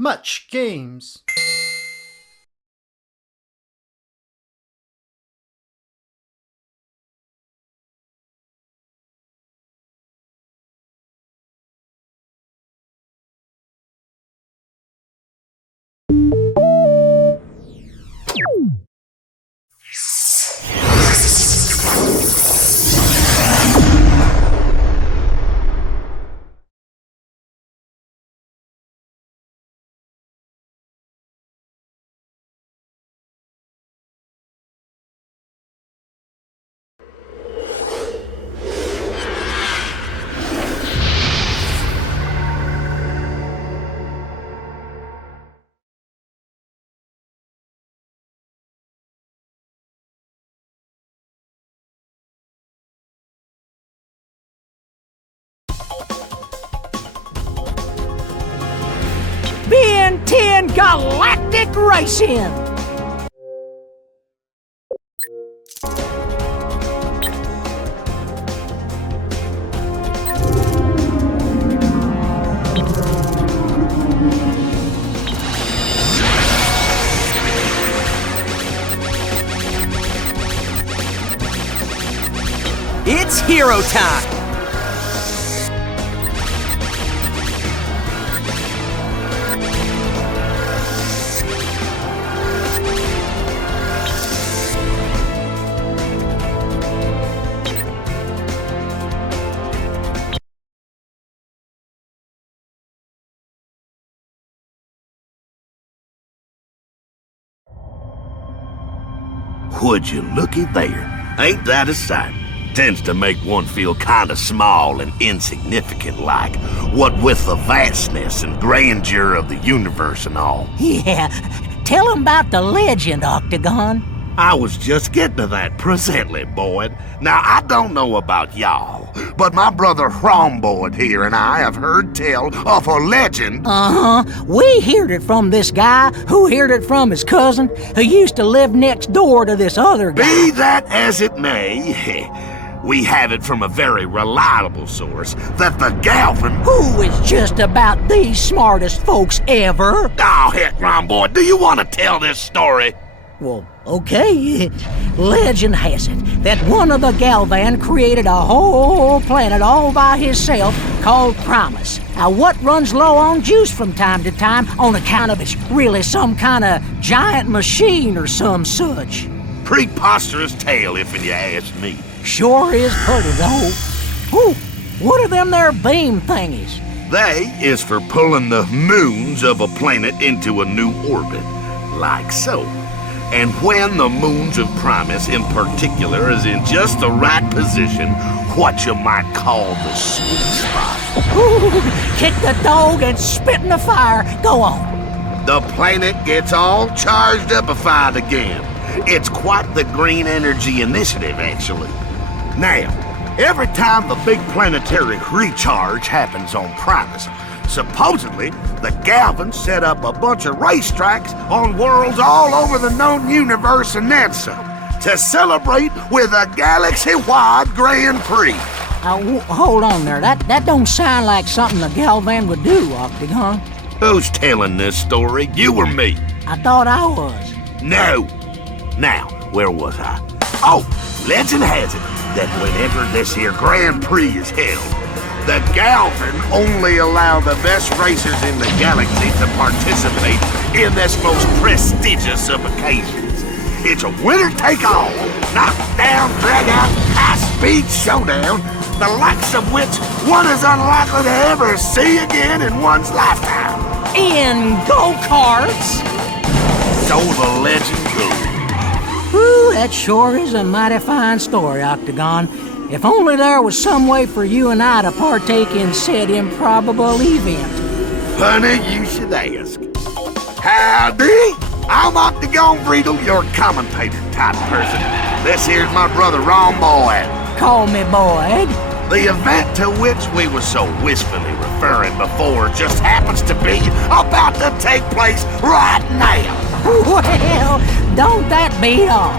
Much games. BN10 Galactic Racing! It's hero time! Would you looky there? Ain't that a sight? Tends to make one feel kinda small and insignificant like, what with the vastness and grandeur of the universe and all. Yeah, tell 'em about the legend, Octagon. I was just getting to that presently, Boyd. Now, I don't know about y'all, but my brother Romboyd here and I have heard tell of a legend. We heard it from this guy, who heard it from his cousin, who used to live next door to this other guy. Be that as it may, we have it from a very reliable source that the Galvan... Who is just about the smartest folks ever. Oh, heck, Romboyd, do you want to tell this story? Well, okay. Legend has it that one of the Galvan created a whole planet all by himself called Primus. Now, what runs low on juice from time to time on account of it's really some kind of giant machine or some such. Preposterous tale, if you ask me. Sure is pretty, though. Ooh, what are them there beam thingies? They is for pulling the moons of a planet into a new orbit, like so. And when the moons of Primus in particular is in just the right position, what you might call the sweet spot. Ooh, kick the dog and spit in the fire. Go on. The planet gets all charged upified again. It's quite the green energy initiative, actually. Now, every time the big planetary recharge happens on Primus, supposedly, the Galvans set up a bunch of racetracks on worlds all over the known universe and then some, to celebrate with a galaxy-wide Grand Prix. Hold on there. That don't sound like something the Galvan would do, Octagon. Who's telling this story, you or me? I thought I was. No. Now, where was I? Oh, legend has it that whenever this here Grand Prix is held, the Galvan only allow the best racers in the galaxy to participate in this most prestigious of occasions. It's a winner-take-all, knock-down, drag-out, high-speed showdown, the likes of which one is unlikely to ever see again in one's lifetime. In go-karts? So the legend goes. Whew, that sure is a mighty fine story, Octagon. If only there was some way for you and I to partake in said improbable event. Funny you should ask. Howdy! I'm Octagon Friedel, your commentator type person. This here's my brother Romboyd. Call me Boyd. The event to which we were so wistfully referring before just happens to be about to take place right now. Well, don't that beat all?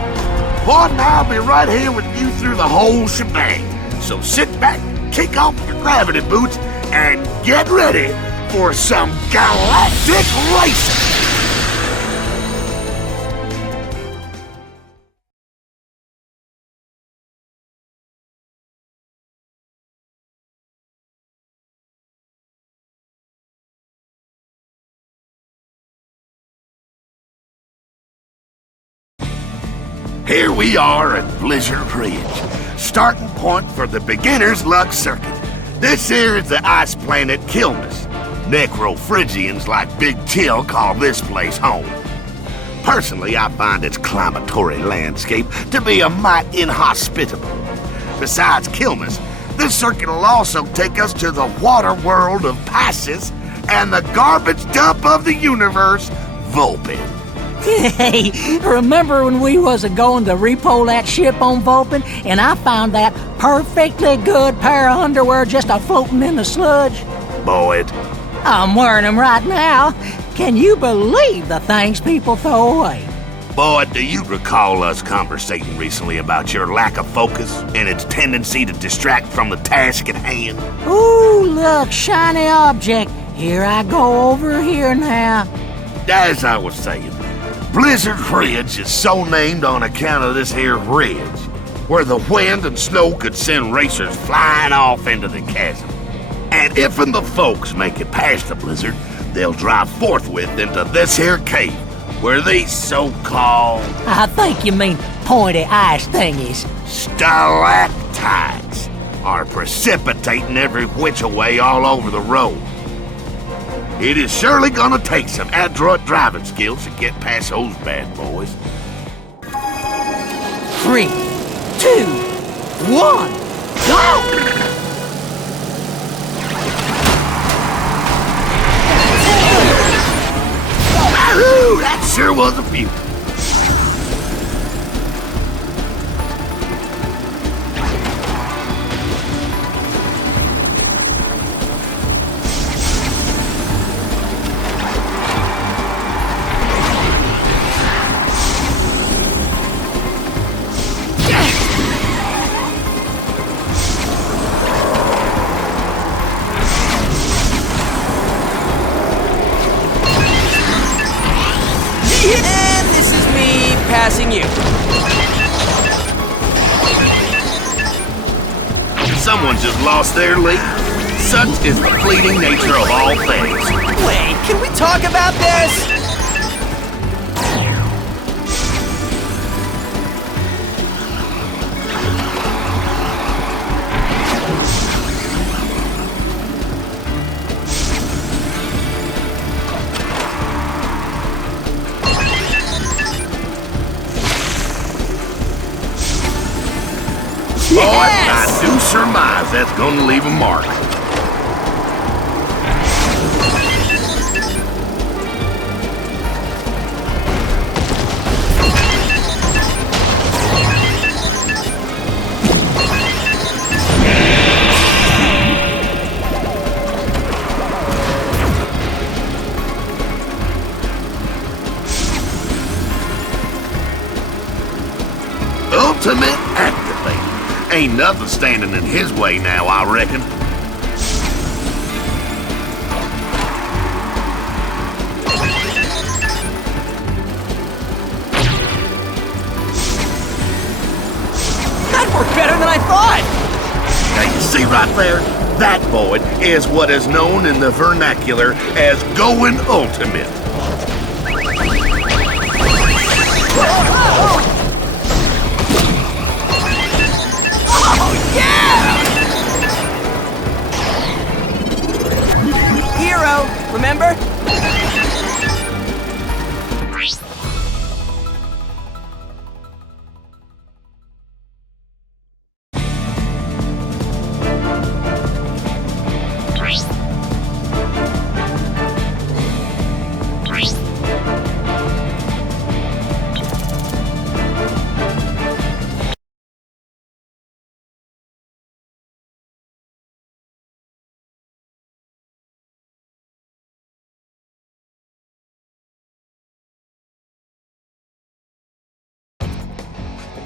Boyd and I'll be right here with you through the whole shebang. So sit back, kick off your gravity boots, and get ready for some Galactic Racing! Here we are at Blizzard Ridge, starting point for the beginner's luck circuit. This here is the ice planet Kilmus. Necrofriggians like Big Till call this place home. Personally, I find its climatory landscape to be a mite inhospitable. Besides Kilmus, this circuit will also take us to the water world of Pisccis and the garbage dump of the universe, Vulpin. Hey, remember when we was going to repo that ship on Vulpin and I found that perfectly good pair of underwear just a-floating in the sludge? Boyd. I'm wearing them right now. Can you believe the things people throw away? Boyd, do you recall us conversating recently about your lack of focus and its tendency to distract from the task at hand? Ooh, look, shiny object. Here I go over here now. As I was saying, Blizzard Ridge is so named on account of this here ridge, where the wind and snow could send racers flying off into the chasm. And if and the folks make it past the blizzard, they'll drive forthwith into this here cave, where these so-called... I think you mean pointy ice thingies. Stalactites are precipitating every which way all over the road. It is surely gonna take some adroit driving skills to get past those bad boys. 3, 2, 1, go! Wahoo! That sure was a beauty. And this is me passing you. Someone just lost their lead. Such is the fleeting nature of all things. Wait, can we talk about this? Boy, I do surmise that's gonna leave a mark. Ultimate activate. Ain't nothing standing in his way now, I reckon. That worked better than I thought! Now you see right there? That, Boyd, is what is known in the vernacular as going ultimate. Hero, remember?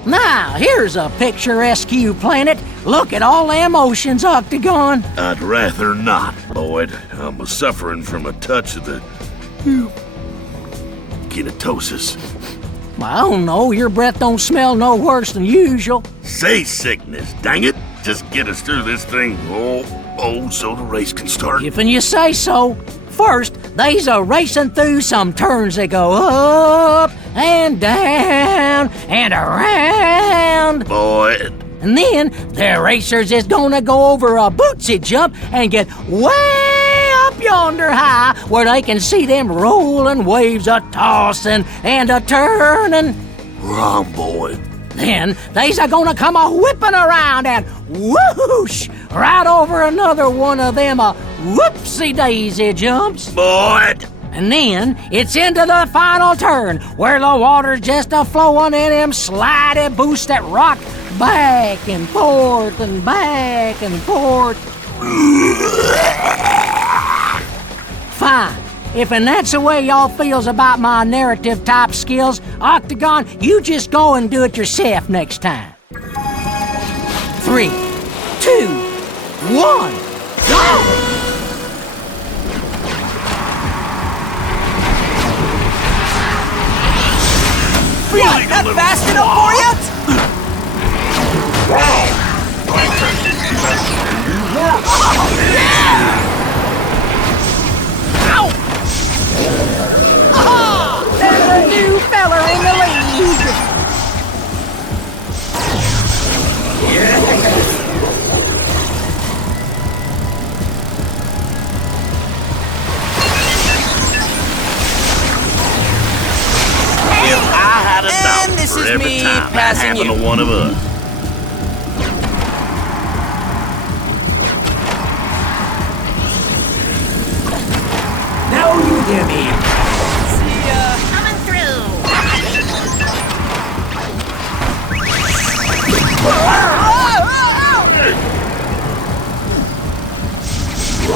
Now, here's a picturesque planet. Look at all them oceans, Octagon. I'd rather not, Boyd. I'm suffering from a touch of the... kinetosis. I don't know, your breath don't smell no worse than usual. Seasickness, dang it. Just get us through this thing. Oh, so the race can start. If you say so. First, they's a racing through some turns that go up and down and around. Boyd. And then the racers is gonna go over a bootsy jump and get way up yonder high where they can see them rolling waves a-tossing and a-turning. Wrong, Boyd. Then they's gonna come a-whipping around and whoosh right over another one of them whoopsie-daisy jumps. Boyd! And then it's into the final turn where the water's just a-flowing in them slidey boosts that rock back and forth and back and forth. Fine. If and that's the way y'all feels about my narrative-type skills, Octagon, you just go and do it yourself next time. 3, 2, 1, go! Really, not fast enough for you? Ow! Aha! There's a new fella in the lead! If I had a And dollar this for is every me time that passing happened you. to one of us. Now you hear me. See ya. Coming through.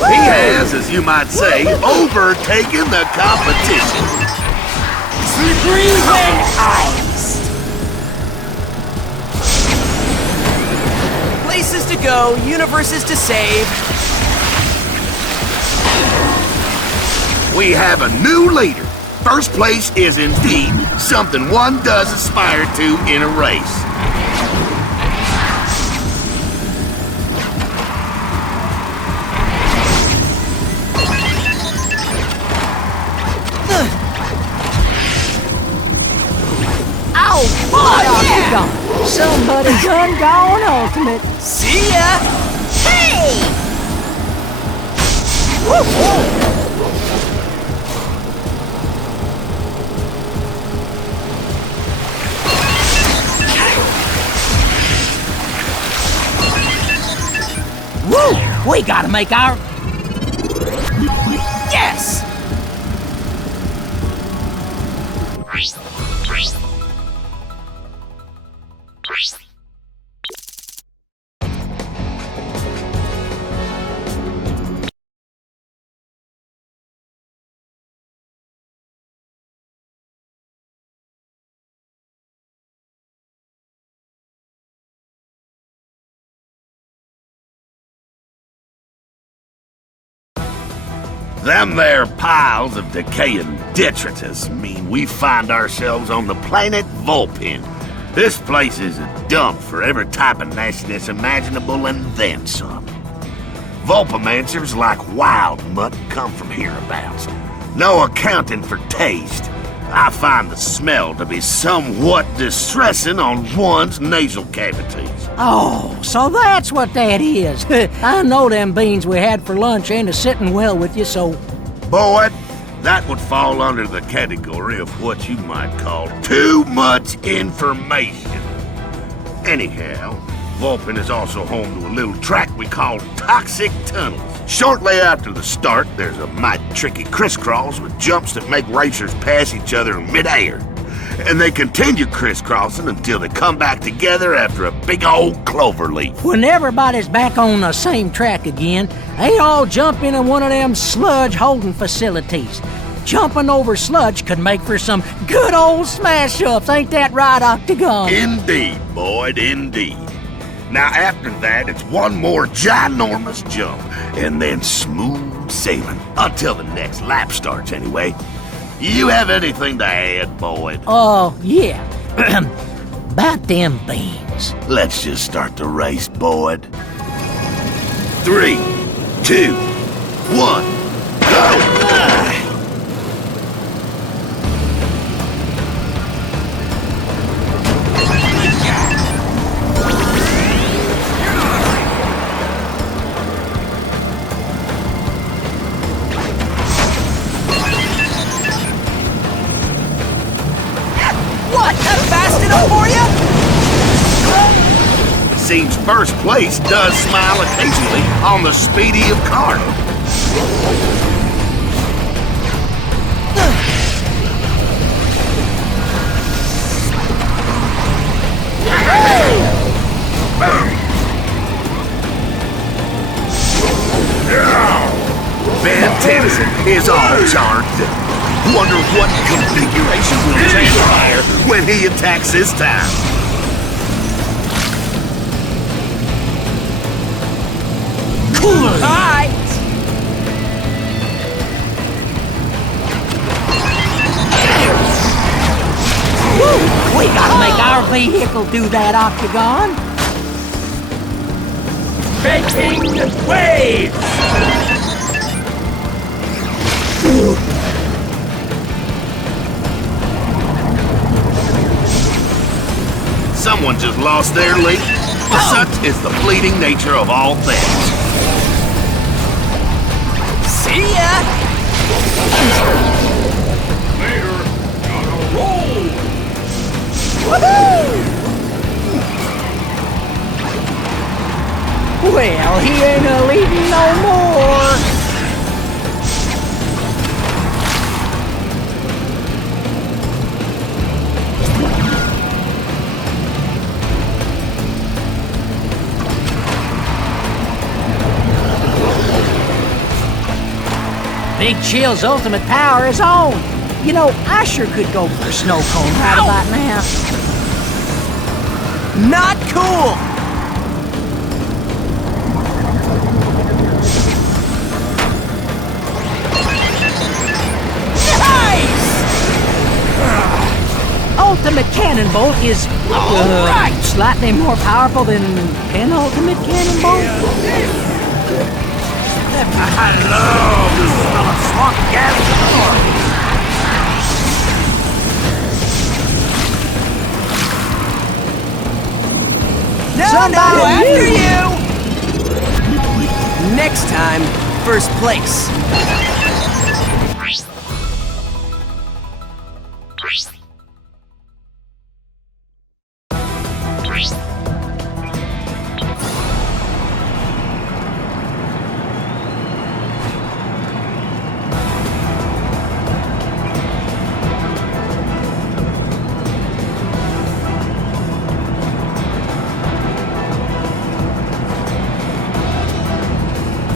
He has, as you might say, overtaken the competition. Slippery when iced. Places to go, universes to save. We have a new leader. First place is indeed something one does aspire to in a race. Ow! Octagon! Somebody done gone ultimate. See ya. Hey! Woo! Woo! We gotta make our... Yes. Them there piles of decaying detritus mean we find ourselves on the planet Vulpin. This place is a dump for every type of nastiness imaginable and then some. Vulpamancers like wild mutt come from hereabouts. No accounting for taste. I find the smell to be somewhat distressing on one's nasal cavities. Oh, so that's what that is. I know them beans we had for lunch ain't a-sitting well with you, so... Boyd, that would fall under the category of what you might call too much information. Anyhow, Vulpin is also home to a little track we call Toxic Tunnels. Shortly after the start, there's a mighty tricky crisscross with jumps that make racers pass each other in midair. And they continue crisscrossing until they come back together after a big old clover leaf. When everybody's back on the same track again, they all jump into one of them sludge holding facilities. jumping over sludge could make for some good old smash-ups, ain't that right, Octagon? Indeed, Boyd, indeed. Now after that, it's one more ginormous jump, and then smooth sailing. Until the next lap starts, anyway. You have anything to add, Boyd? Oh, yeah. About them beans. Let's just start the race, Boyd. 3, 2, 1, go! Seems first place does smile occasionally on the speedy of kart. Van Tennyson is all charged. Wonder what configuration will transpire when he attacks this time. Hi! Woo! We gotta make our vehicle do that, Octagon. Making waves! Someone just lost their lead. Such is the fleeting nature of all things. See ya! Later, gotta roll! Woohoo! Well, he ain't a-leading no more. Big Chill's ultimate power is on. You know, I sure could go for a snow cone right about now. Not cool! Nice! Ultimate Cannon Bolt is slightly more powerful than penultimate Cannon Bolt. I love the smell of swamp gas. No, after you! Next time, first place.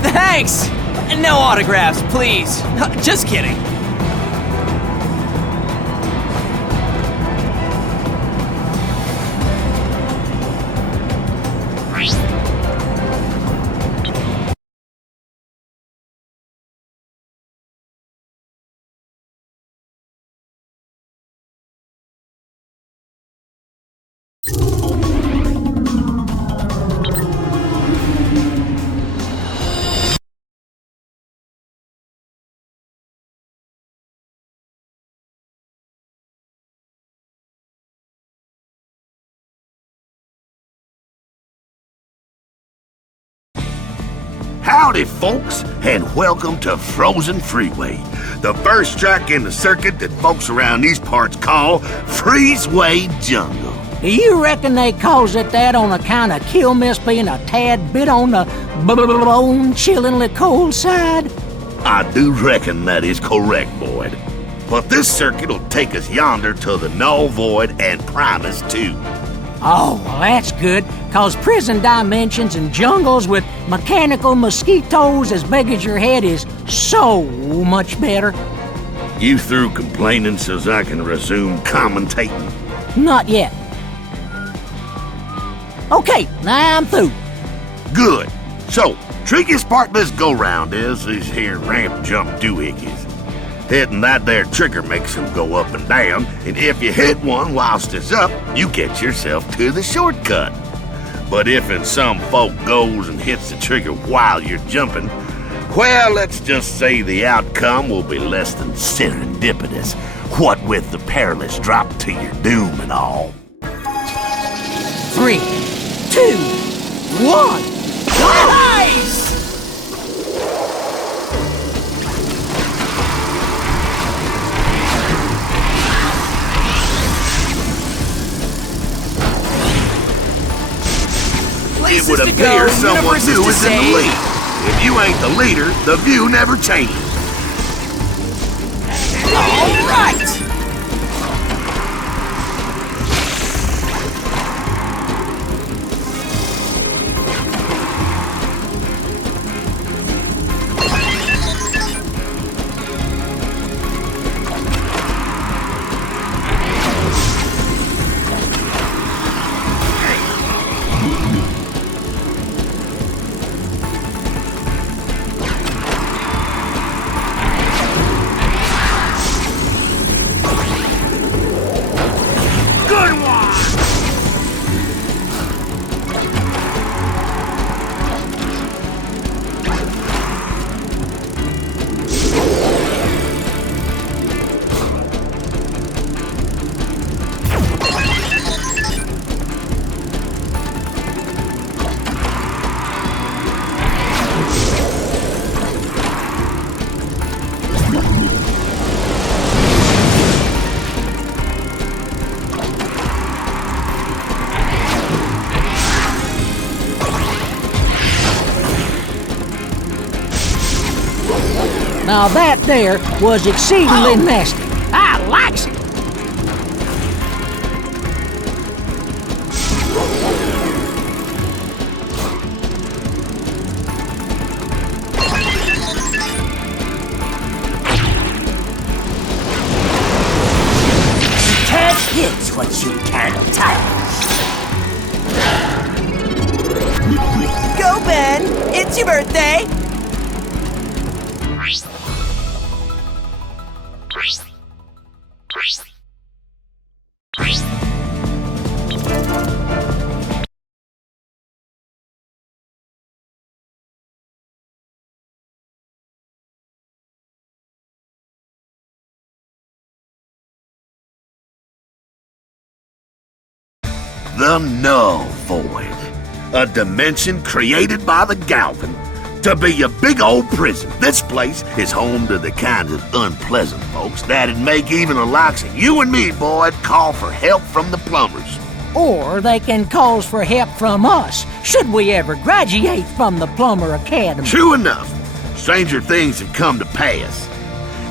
Thanks! No autographs, please. Just kidding. Howdy, folks, and welcome to Frozen Freeway, the first track in the circuit that folks around these parts call Freezeway Jungle. You reckon they calls it that on account of Kill Miss being a tad bit on the bone-chillingly cold side? I do reckon that is correct, Boyd. But this circuit will take us yonder to the Null Void and Primus, too. Oh, well, that's good, cause prison dimensions and jungles with mechanical mosquitoes as big as your head is so much better. You through complaining so's I can resume commentating? Not yet. Okay, now I'm through. Good. So, trickiest part of this go-round is these here ramp jump doohickeys. Hitting that there trigger makes them go up and down, and if you hit one whilst it's up, you get yourself to the shortcut. But if some folk goes and hits the trigger while you're jumping, well, let's just say the outcome will be less than serendipitous, what with the perilous drop to your doom and all. 3, 2, 1, go! Nice! It would appear someone new is in the lead. If you ain't the leader, the view never changes. All right! Now that there was exceedingly nasty. I likes it. Can't hit what you can't touch. Go, Ben! It's your birthday! The Null Void, a dimension created by the Galvan to be a big old prison. This place is home to the kinds of unpleasant folks that'd make even the likes of you and me, boy, call for help from the plumbers. Or they can call for help from us, should we ever graduate from the Plumber Academy. True enough, stranger things have come to pass.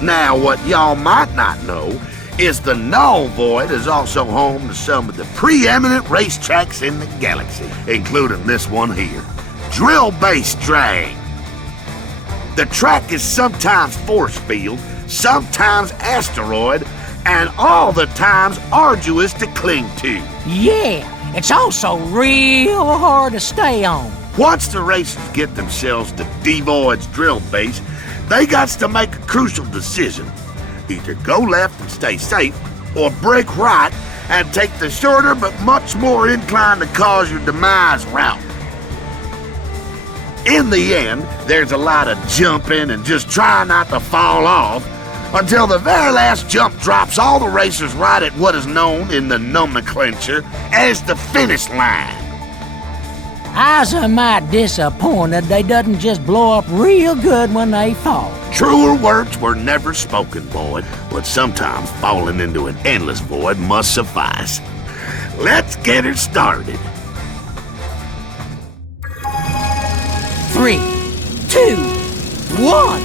Now, what y'all might not know is the Null Void is also home to some of the preeminent racetracks in the galaxy, including this one here, Drill Base Drag. The track is sometimes force field, sometimes asteroid, and all the times arduous to cling to. Yeah, it's also real hard to stay on. Once the racers get themselves to D-Void's drill base, they got to make a crucial decision. Either go left and stay safe, or break right and take the shorter but much more inclined to cause your demise route. In the end, there's a lot of jumping and just trying not to fall off until the very last jump drops all the racers right at what is known in the nomenclature as the finish line. I's a mite disappointed they doesn't just blow up real good when they fall. Truer words were never spoken, boy, but sometimes falling into an endless void must suffice. Let's get her started. 3, 2, 1,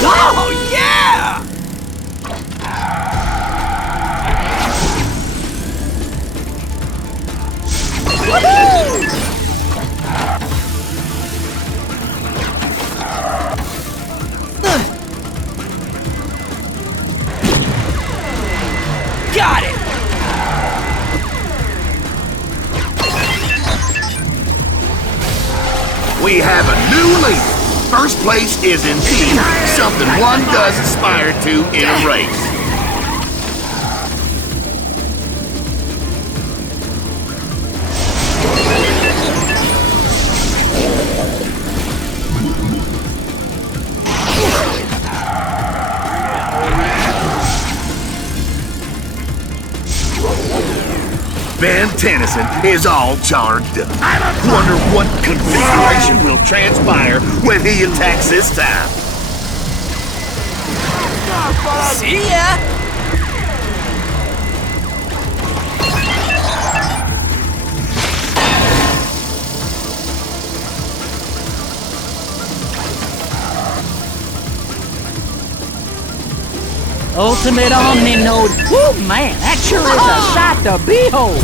go! Oh, yeah! Woohoo! Got it! We have a new leader. First place is indeed something one does aspire to in a race. Van Tennyson is all charged up. Wonder what configuration will transpire when he attacks this time. See ya! Ultimate Omni Node. Woo, man, that sure is a sight to behold.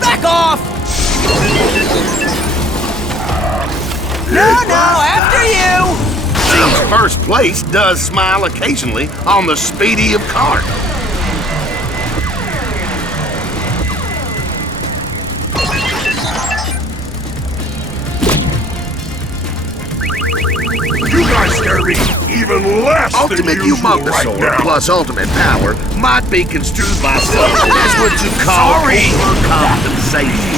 Back off! No, after you! Seems first place does smile occasionally on the speedy of kart. You guys scare me even less Ultimate than usual Mcallister right now. plus ultimate power might be construed by some as what you call overcompensation.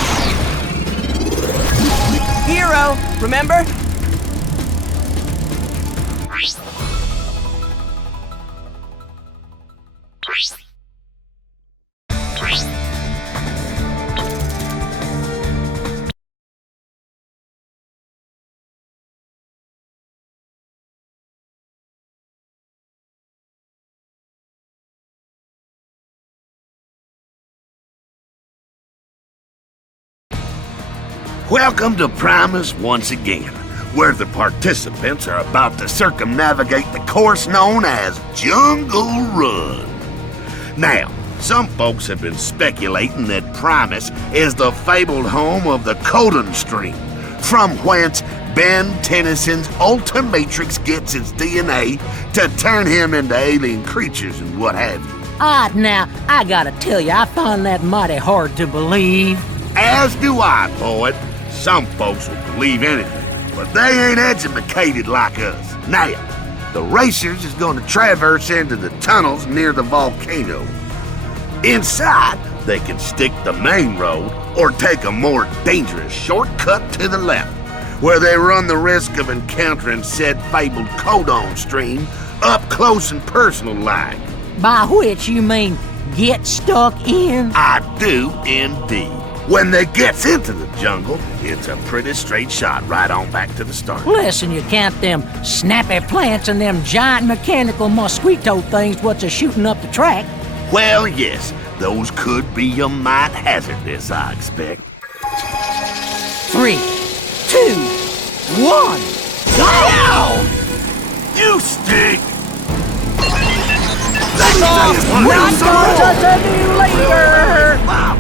Hero, remember? Welcome to Primus once again, where the participants are about to circumnavigate the course known as Jungle Run. Now, some folks have been speculating that Primus is the fabled home of the Codon stream, from whence Ben Tennyson's Ultimatrix gets its DNA to turn him into alien creatures and what have you. Now, I gotta tell you, I find that mighty hard to believe. As do I, poet. Some folks will believe anything, but they ain't educated like us. Now, the racers is going to traverse into the tunnels near the volcano. Inside, they can stick the main road or take a more dangerous shortcut to the left, where they run the risk of encountering said fabled Codon stream up close and personal like. By which you mean get stuck in? I do indeed. When they gets into the jungle, it's a pretty straight shot right on back to the start. Listen, you count them snappy plants and them giant mechanical mosquito things what's a-shooting up the track. Well, yes, those could be a mite hazardous, I expect. 3, 2, 1, go! You stink! Back off! Not going to new leader! Wow.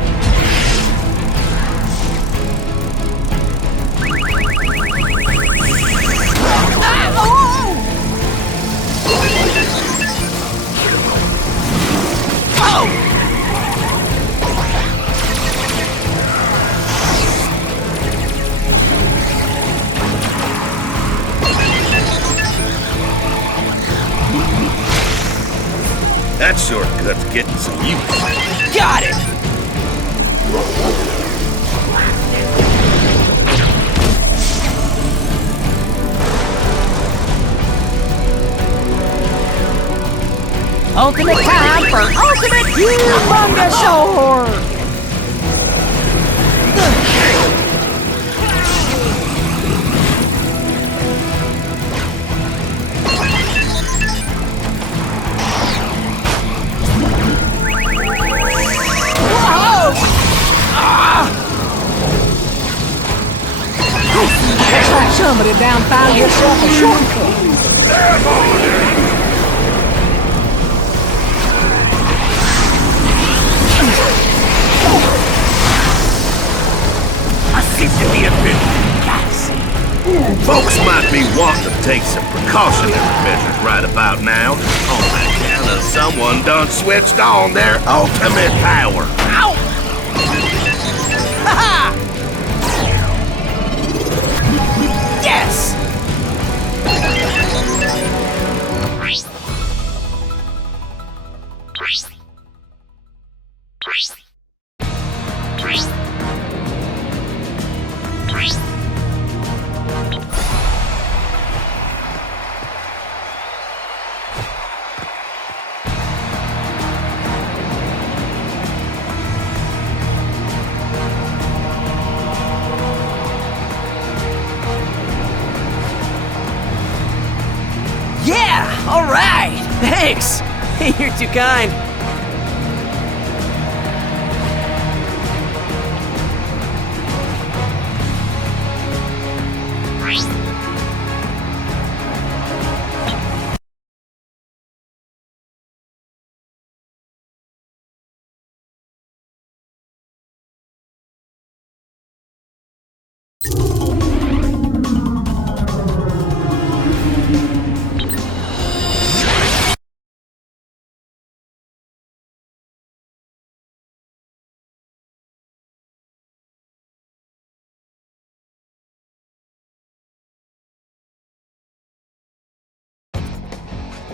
That shortcut's getting some use. Got it! Ultimate time for ultimate humongousaur! Looks like somebody down found yourself a shortcut. I seem to be a bit gassy. Folks might be wanting to take some precautionary measures right about now on account of someone done switched on their ultimate power. Ow! Ha-ha! Yes! Yeah! All right! Thanks! You're too kind.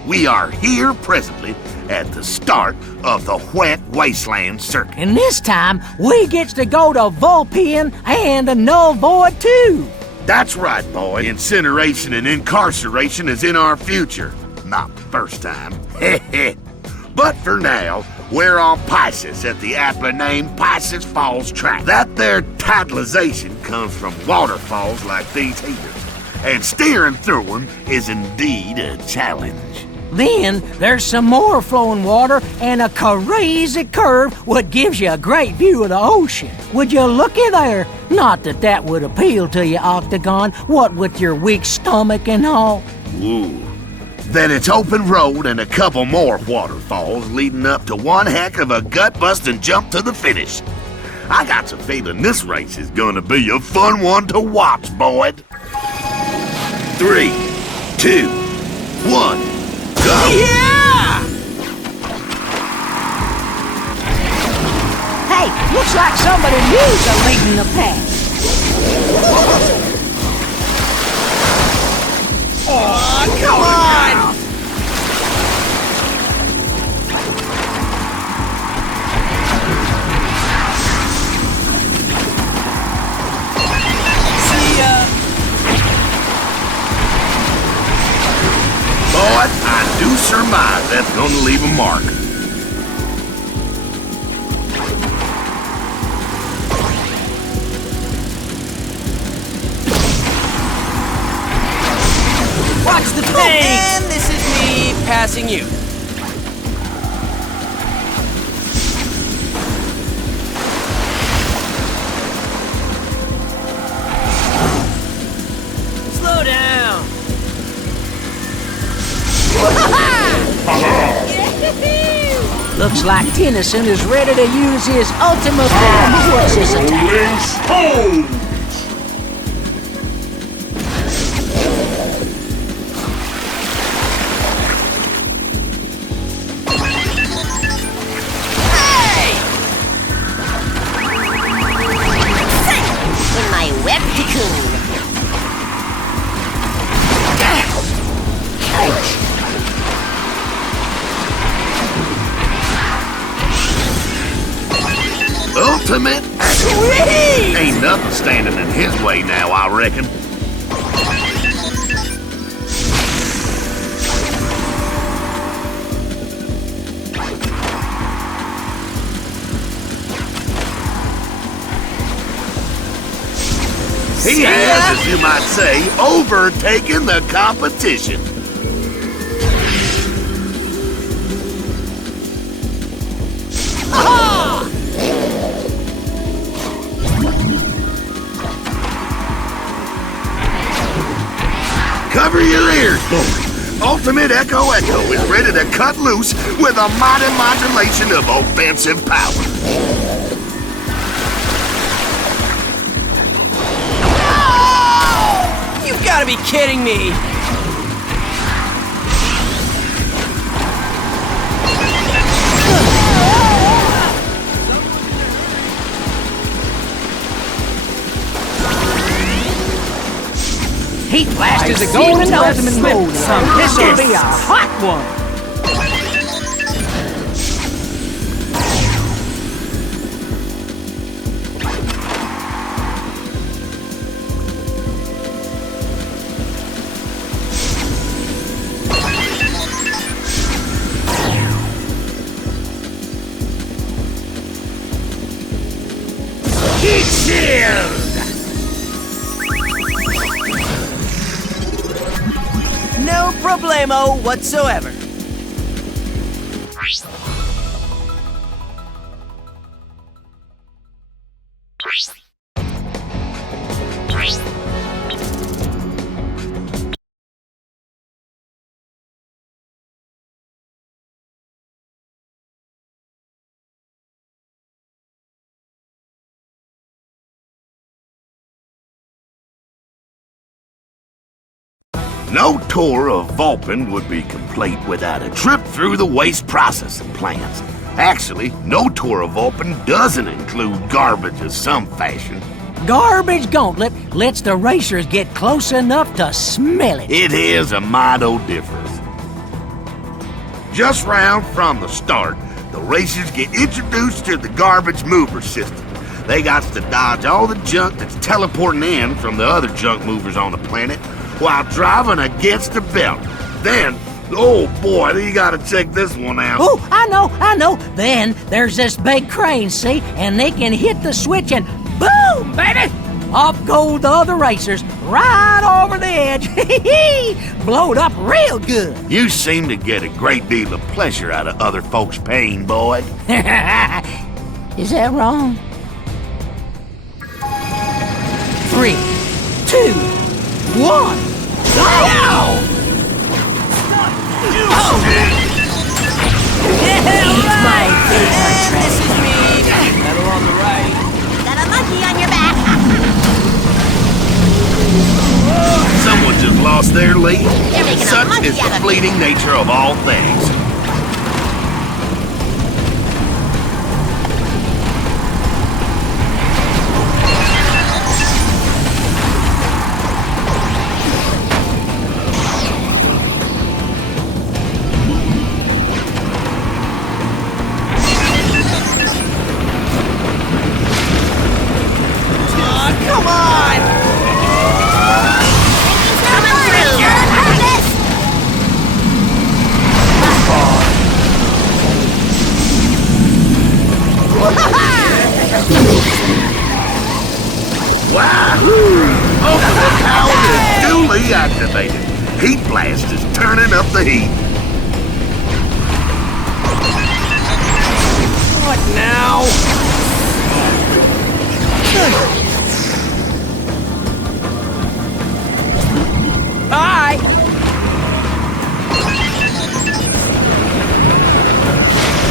We are here presently at the start of the Wet Wasteland Circuit. And this time, we gets to go to Vulpine and the Null Void too. That's right, boy. Incineration and incarceration is in our future. Not the first time. But for now, we're on Pisccis at the aptly named Pisccis Falls track. That there tidalization comes from waterfalls like these here. And steering through them is indeed a challenge. Then there's some more flowing water and a crazy curve what gives you a great view of the ocean. Would you looky there? Not that that would appeal to you, Octagon, what with your weak stomach and all. Ooh. Then it's open road and a couple more waterfalls leading up to one heck of a gut-busting jump to the finish. I got a feeling this race is gonna be a fun one to watch, Boyd. 3, 2, 1. Go! Yeah! Hey, looks like somebody new's a leading the pack. Oh, come on! See ya! Boyd, I do surmise that's gonna leave a mark. Watch the thing! And this is me passing you. Slow down. Looks like Tennyson is ready to use his ultimate form of What's attack. Rolling Stones! In my web cocoon. Ultimate action. Ain't nothing standing in his way now, I reckon. He has, as you might say, overtaken the competition. Cover your ears, boy. Ultimate Echo is ready to cut loose with a mighty modulation of offensive power. You gotta be kidding me! Heat Blast is a golden ultimate mode. This'll be a hot one. Heat Shield! No problemo whatsoever. No tour of Vulpin would be complete without a trip through the waste processing plants. Actually, no tour of Vulpin doesn't include garbage of some fashion. Garbage Gauntlet lets the racers get close enough to smell it. It is a mighty difference. Just round from the start, the racers get introduced to the garbage mover system. They got to dodge all the junk that's teleporting in from the other junk movers on the planet while driving against the belt. Then, oh boy, you gotta check this one out. Oh, I know. Then there's this big crane, see? And they can hit the switch and boom, baby! Off go the other racers, right over the edge. Blowed up real good. You seem to get a great deal of pleasure out of other folks' pain, boy. Is that wrong? 3, 2, 1. Go! My favorite This is me! Metal on the right. Got a monkey on your back. Someone just lost their lead. They're making a Such monkey is the out of me. fleeting nature of all things. Come on! Coming through. Have this. Wahoo! Overpower is duly activated. Heat Blast is turning up the heat. What now? Bye!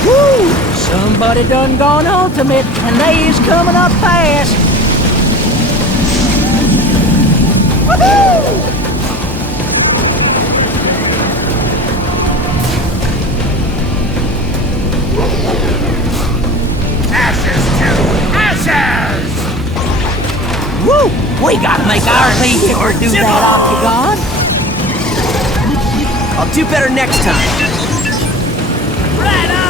Woo! Somebody done gone ultimate, and they is coming up fast. Woohoo! Ashes to ashes! Woo! We gotta make our vehicle do that, Octagon. I'll do better next time. Right up.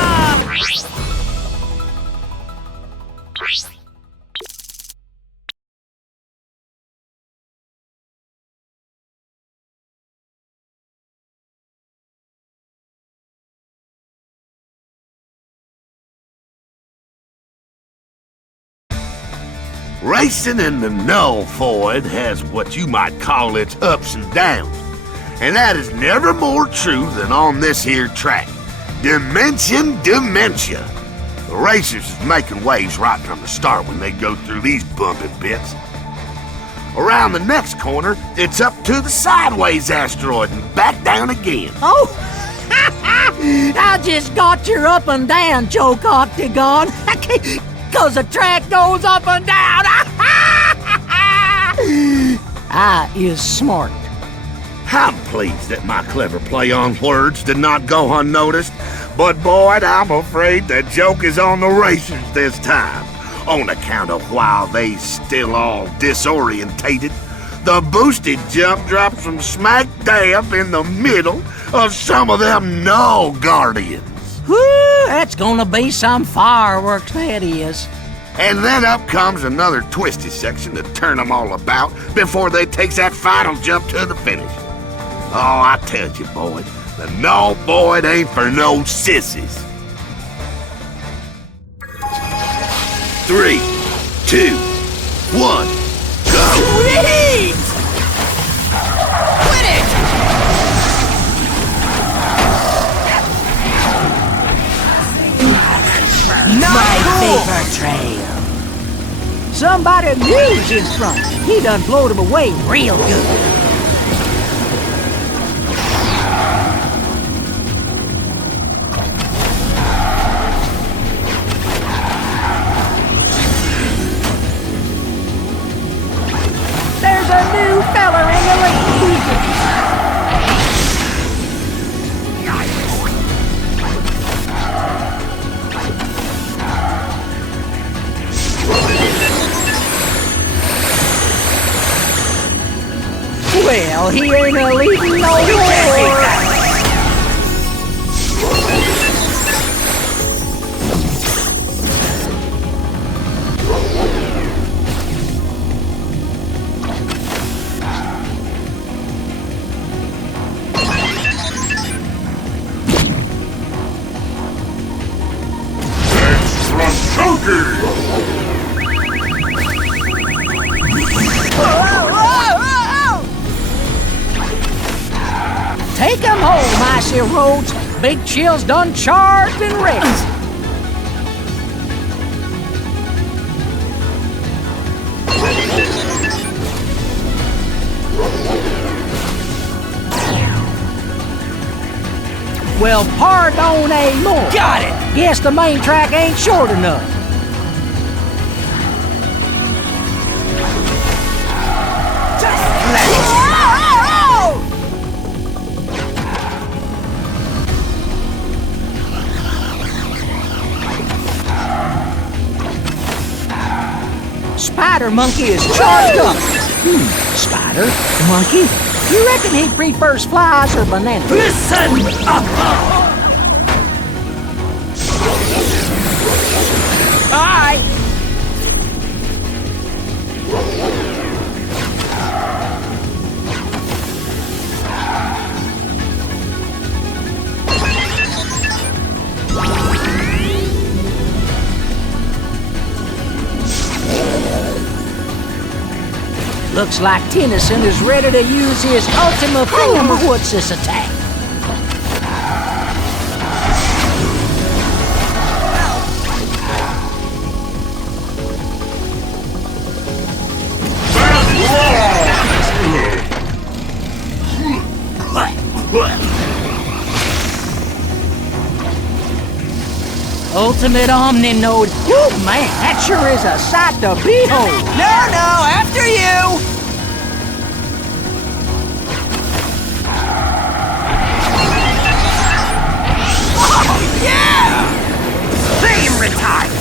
Racing in the Null Void has what you might call its ups and downs. And that is never more true than on this here track. Dementia. The racers is making waves right from the start when they go through these bumpy bits. Around the next corner, it's up to the sideways asteroid and back down again. Oh! I just got your up and down joke, Octagon. Cause the track goes up and down. I is smart. I'm pleased that my clever play on words did not go unnoticed, but Boyd, I'm afraid the joke is on the racers this time. On account of while they still all disorientated, the boosted jump drops them smack dab in the middle of some of them Null Guardians. Whew, that's gonna be some fireworks, that is. And then up comes another twisty section to turn them all about before they takes that final jump to the finish. Oh, I tell you, Boyd, the Null Void ain't for no sissies. 3, 2, 1, go! Sweet! Quit it! My favorite trail. Somebody new's in front. He done blowed him away real good. There's a new feller in the lead. Well, he ain't a leading no more. Take 'em home, Icy Roads. Big Chill's done charged and ready. Well, pardon a more. Got it! Guess the main track ain't short enough. Spider Monkey is charged up. Spider Monkey? You reckon he prefers flies or bananas? Listen up! Aye. Looks like Tennyson is ready to use his ultimate form of what's this attack. Ultimate Omni Node. Woo, man, that sure is a sight to behold. No, after you! Oh, yeah! Beam retired!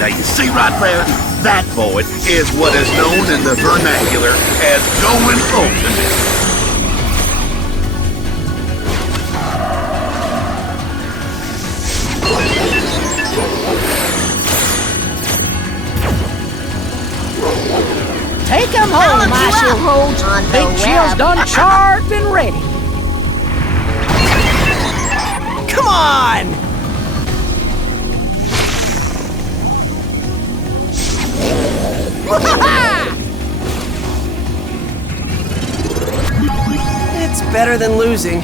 Now you see right there, that void is what is known in the vernacular as going ultimate. Take 'em home, Icy Roads. Big Chill's done charged and ready. Come on! It's better than losing.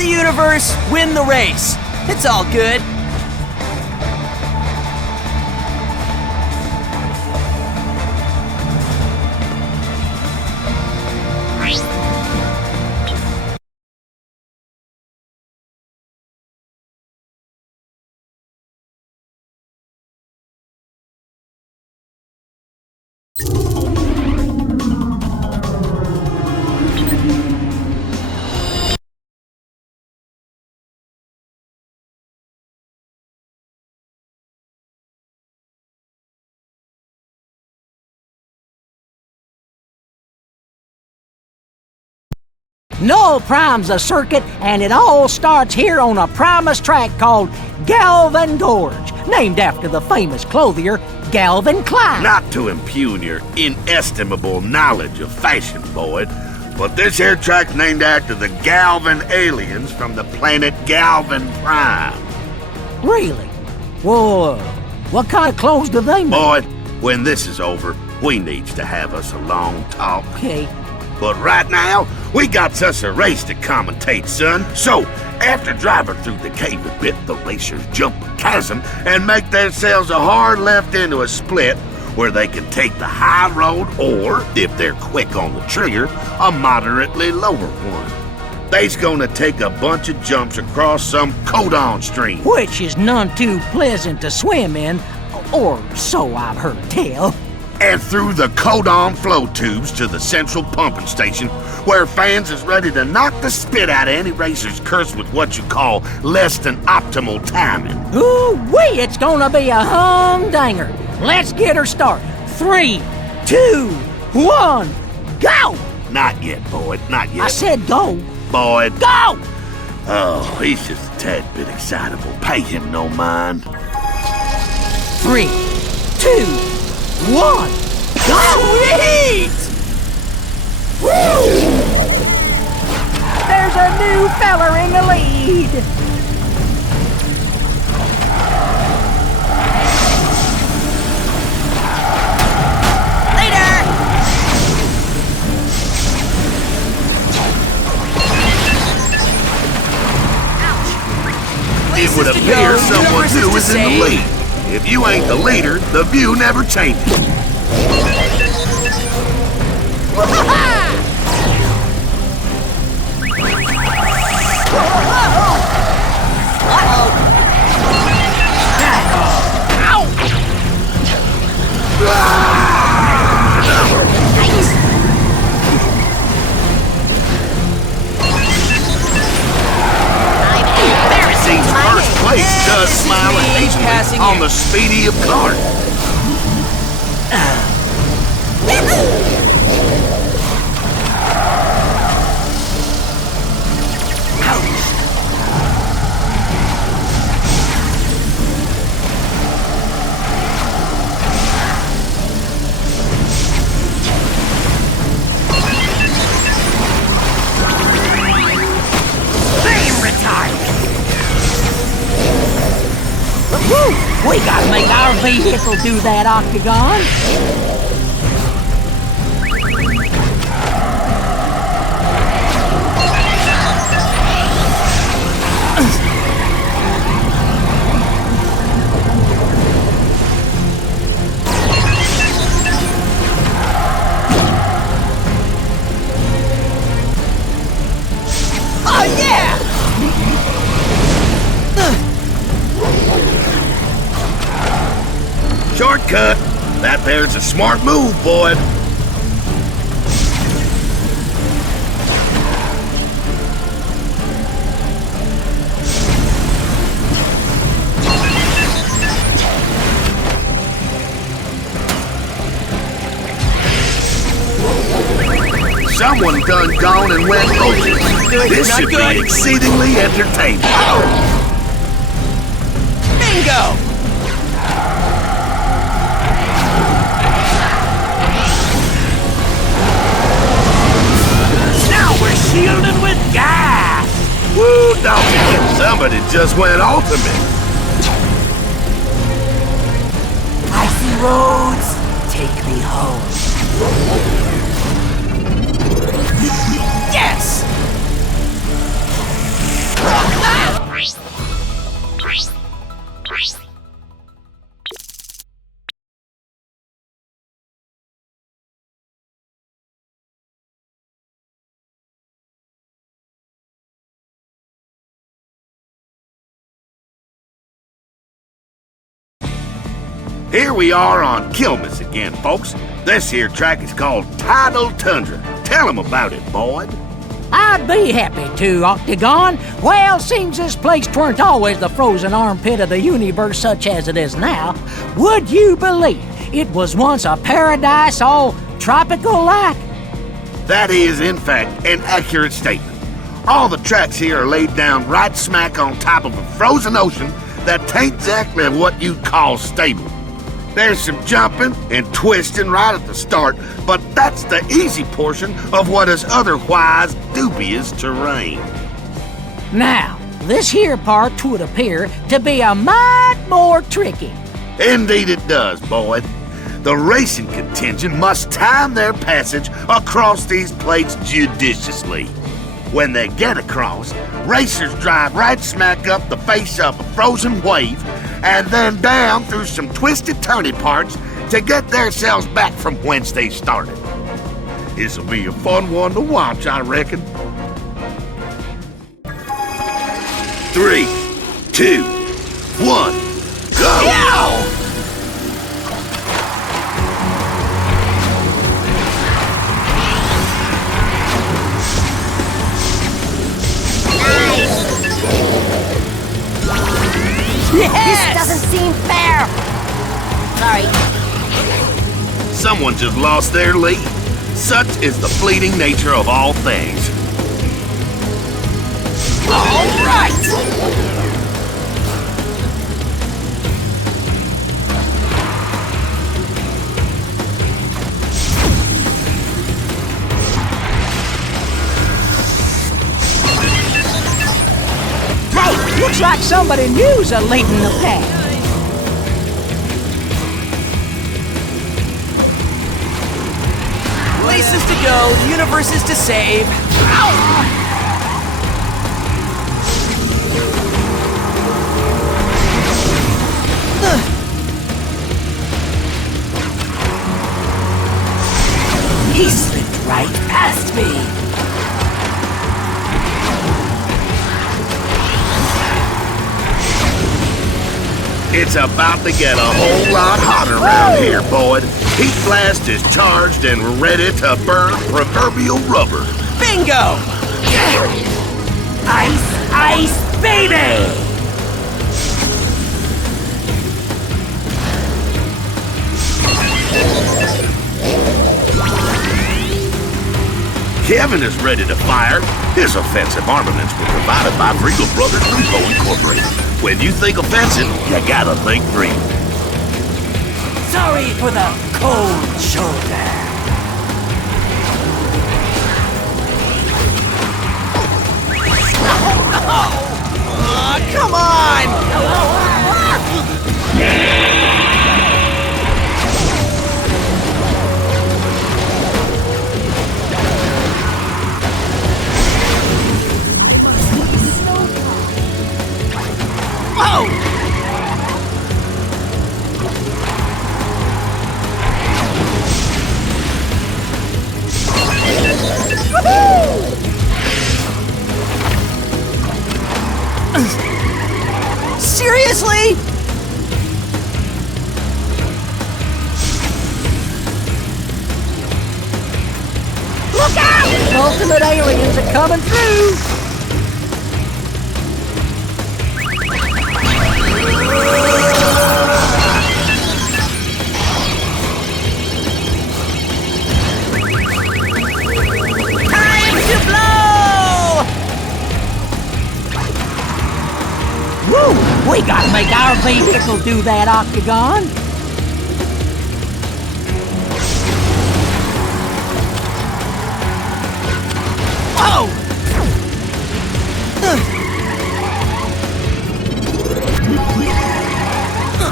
the universe, win the race. It's all good. Null Prime's a circuit, and it all starts here on a Primus track called Galvan Gorge, named after the famous clothier Galvan Climb. Not to impugn your inestimable knowledge of fashion, Boyd, but this here track's named after the Galvan aliens from the planet Galvan Prime. Really? Well, what kind of clothes do they make? Boyd, when this is over, we needs to have us a long talk. Okay. But right now, we got us a race to commentate, son. So, after driving through the cave a bit, the racers jump a chasm and make themselves a hard left into a split where they can take the high road or, if they're quick on the trigger, a moderately lower one. They's gonna take a bunch of jumps across some Codon stream. Which is none too pleasant to swim in, or so I've heard tell. And through the Codon flow tubes to the central pumping station, where fans is ready to knock the spit out of any racer's curse with what you call less than optimal timing. Ooh-wee, it's gonna be a humdinger. Let's get her started. 3, 2, 1, go! Not yet, Boyd, not yet. I said go. Boyd. Go! Oh, he's just a tad bit excitable. Pay him no mind. 3, 2, 1, go! Sweet! Woo! There's a new feller in the lead. Later! It would appear someone new is in the lead. If you ain't the leader, the view never changes. First place does smile occasionally on the speedy of kart. We gotta make our vehicle do that, Octagon. Oh, yeah! Shortcut. That there's a smart move, Boyd. Someone done gone and went over. This should be exceedingly entertaining. Bingo! Shielded with gas! Woo, doggy! Somebody just went ultimate. Icy roads, take me home. Yes! Here we are on Kilmus again, folks. This here track is called Tidal Tundra. Tell 'em about it, Boyd. I'd be happy to, Octagon. Well, seems this place tweren't always the frozen armpit of the universe such as it is now. Would you believe it was once a paradise all tropical-like? That is, in fact, an accurate statement. All the tracks here are laid down right smack on top of a frozen ocean that tain't exactly what you'd call stable. There's some jumping and twisting right at the start, but that's the easy portion of what is otherwise dubious terrain. Now, this here part would appear to be a mite more tricky. Indeed it does, Boyd. The racing contingent must time their passage across these plates judiciously. When they get across, racers drive right smack up the face of a frozen wave and then down through some twisted turny parts to get themselves back from whence they started. This'll be a fun one to watch, I reckon. 3, 2, 1, go! Yow! This doesn't seem fair. Sorry. Someone just lost their lead. Such is the fleeting nature of all things. All right! Hey, looks like somebody new's a leading the pack. Places to go, universes to save. Ow! He slipped right past me. It's about to get a whole lot hotter around here, Boyd. Heat blast is charged and ready to burn proverbial rubber. Bingo! Ice, ice, baby! Kevin is ready to fire. His offensive armaments were provided by Regal Brothers Repo Incorporated. When you think offensive, you gotta think free. Sorry for the cold shoulder. Come on! Seriously? Look out! Ultimate aliens are coming through! Woo! We gotta make our vehicle do that, Octagon! Oh!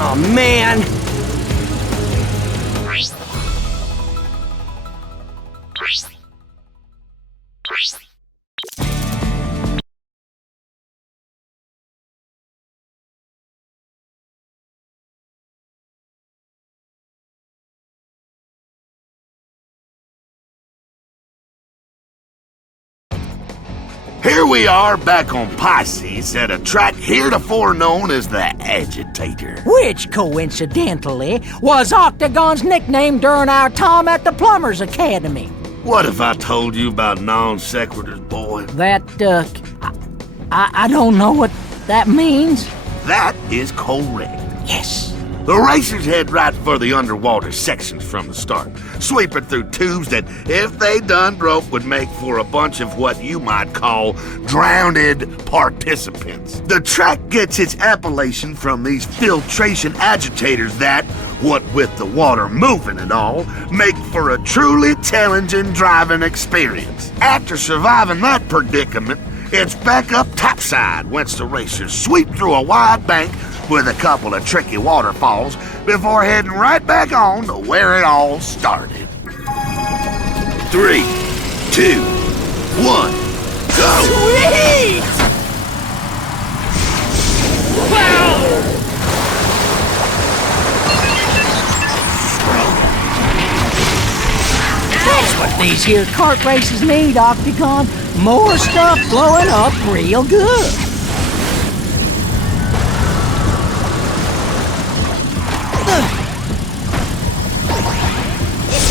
Oh, man! Here we are back on Pisccis at a track heretofore known as the Agitator. Which, coincidentally, was Octagon's nickname during our time at the Plumbers Academy. What if I told you about non sequiturs, boy? That, I don't know what that means. That is correct. Yes. The racers head right for the underwater sections from the start, sweeping through tubes that, if they done broke, would make for a bunch of what you might call drowned participants. The track gets its appellation from these filtration agitators that, what with the water moving and all, make for a truly challenging driving experience. After surviving that predicament, it's back up topside whence the racers sweep through a wide bank with a couple of tricky waterfalls before heading right back on to where it all started. 3, 2, 1, go! Sweet! Wow! That's what these here kart races need, Octagon. More stuff blowing up real good.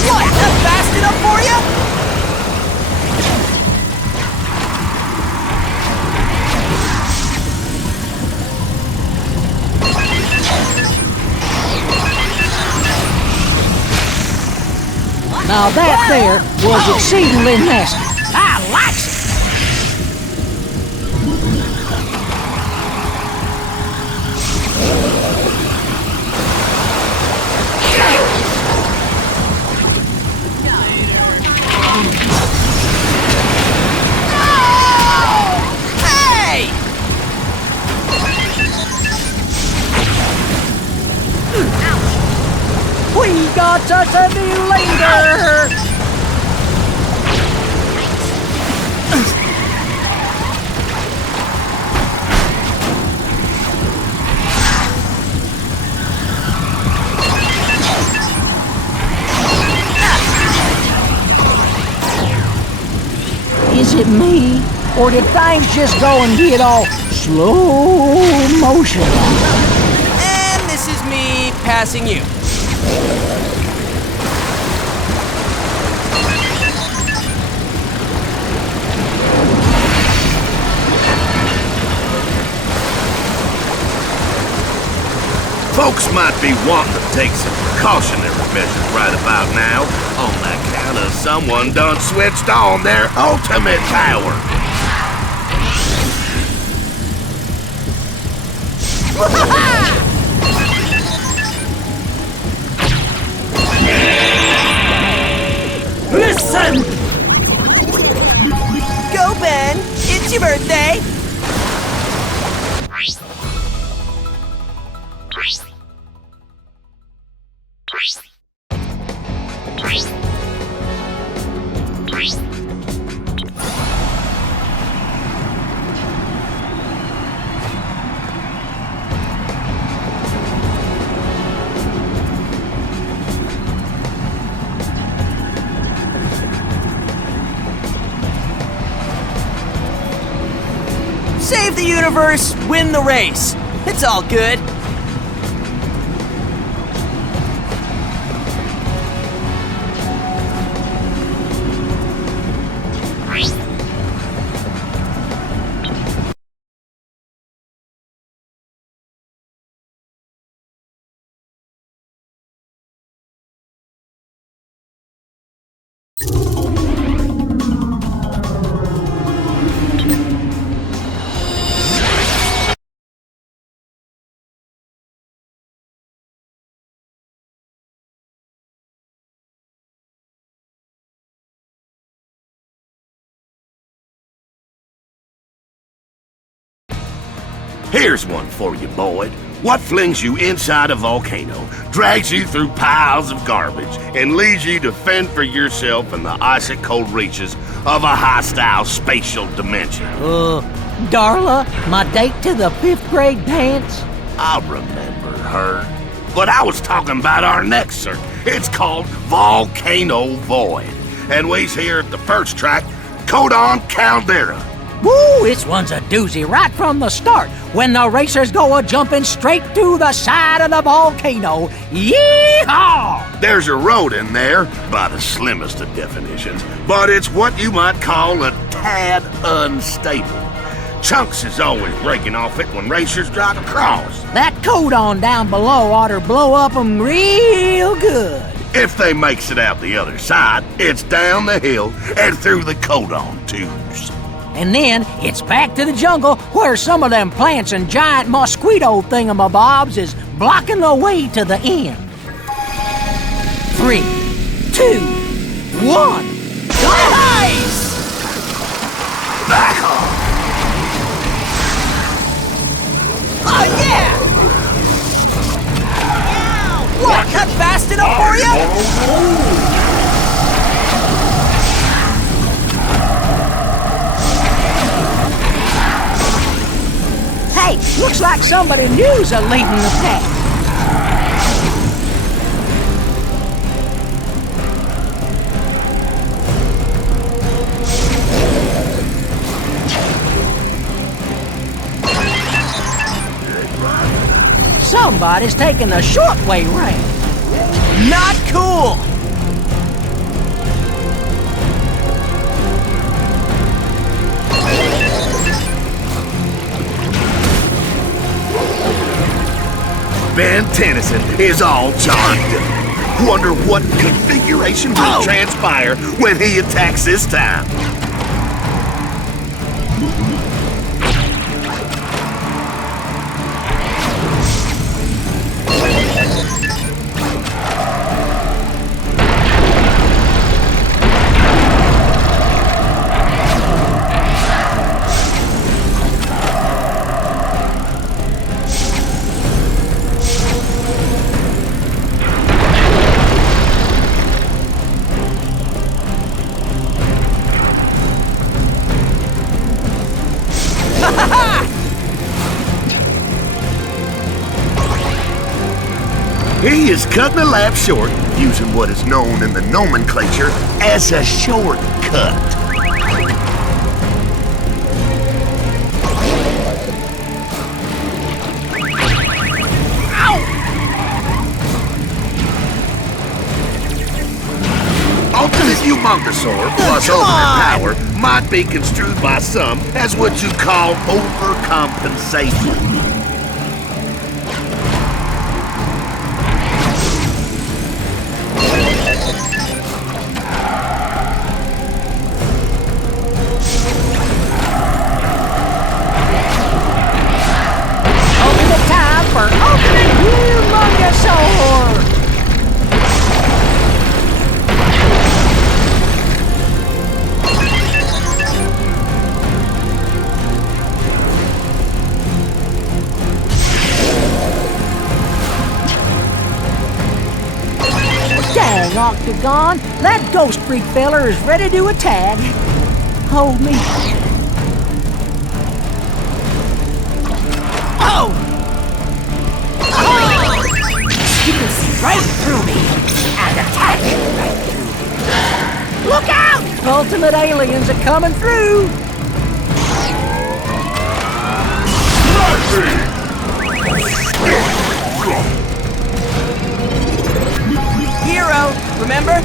What? Not fast enough for you? Now that there was exceedingly nasty. I likes it. Hey! We got us a new leader! Is it me, or did things just go and get all slow motion? And this is me passing you. Folks might be wanting to take some precautionary measures right about now on account of someone done switched on their ultimate power. Listen! Go, Ben! It's your birthday! Save the universe, win the race. It's all good. Here's one for you, Boyd. What flings you inside a volcano, drags you through piles of garbage, and leaves you to fend for yourself in the icy cold reaches of a hostile spatial dimension? Darla, my date to the 5th grade dance? I remember her. But I was talking about our next circuit. It's called Volcano Void. And we's here at the first track, Codon Caldera. Woo, this one's a doozy right from the start, when the racers go a-jumping straight through the side of the volcano. Yee-haw! There's a road in there, by the slimmest of definitions, but it's what you might call a tad unstable. Chunks is always breaking off it when racers drive across. That codon down below ought to blow up 'em real good. If they makes it out the other side, it's down the hill and through the codon tubes. And then it's back to the jungle where some of them plants and giant mosquito thingamabobs is blocking the way to the end. 3, 2, 1. Nice! Back off! Oh, yeah! What, not fast enough for you? Hey, looks like somebody new's a leading the pack. Somebody's taking the short way round. Not cool! Ben Tennyson is all charmed up. Wonder what configuration will transpire when he attacks this time. He is cutting a lap short, using what is known in the nomenclature as a shortcut. Ultimate Humongousaur plus ultimate power might be construed by some as what you call overcompensation. Octagon, that ghost freak feller is ready to attack. Hold me. Oh! Oh! You can see right through me and attack right through me. Look out! Ultimate aliens are coming through. Hero, remember?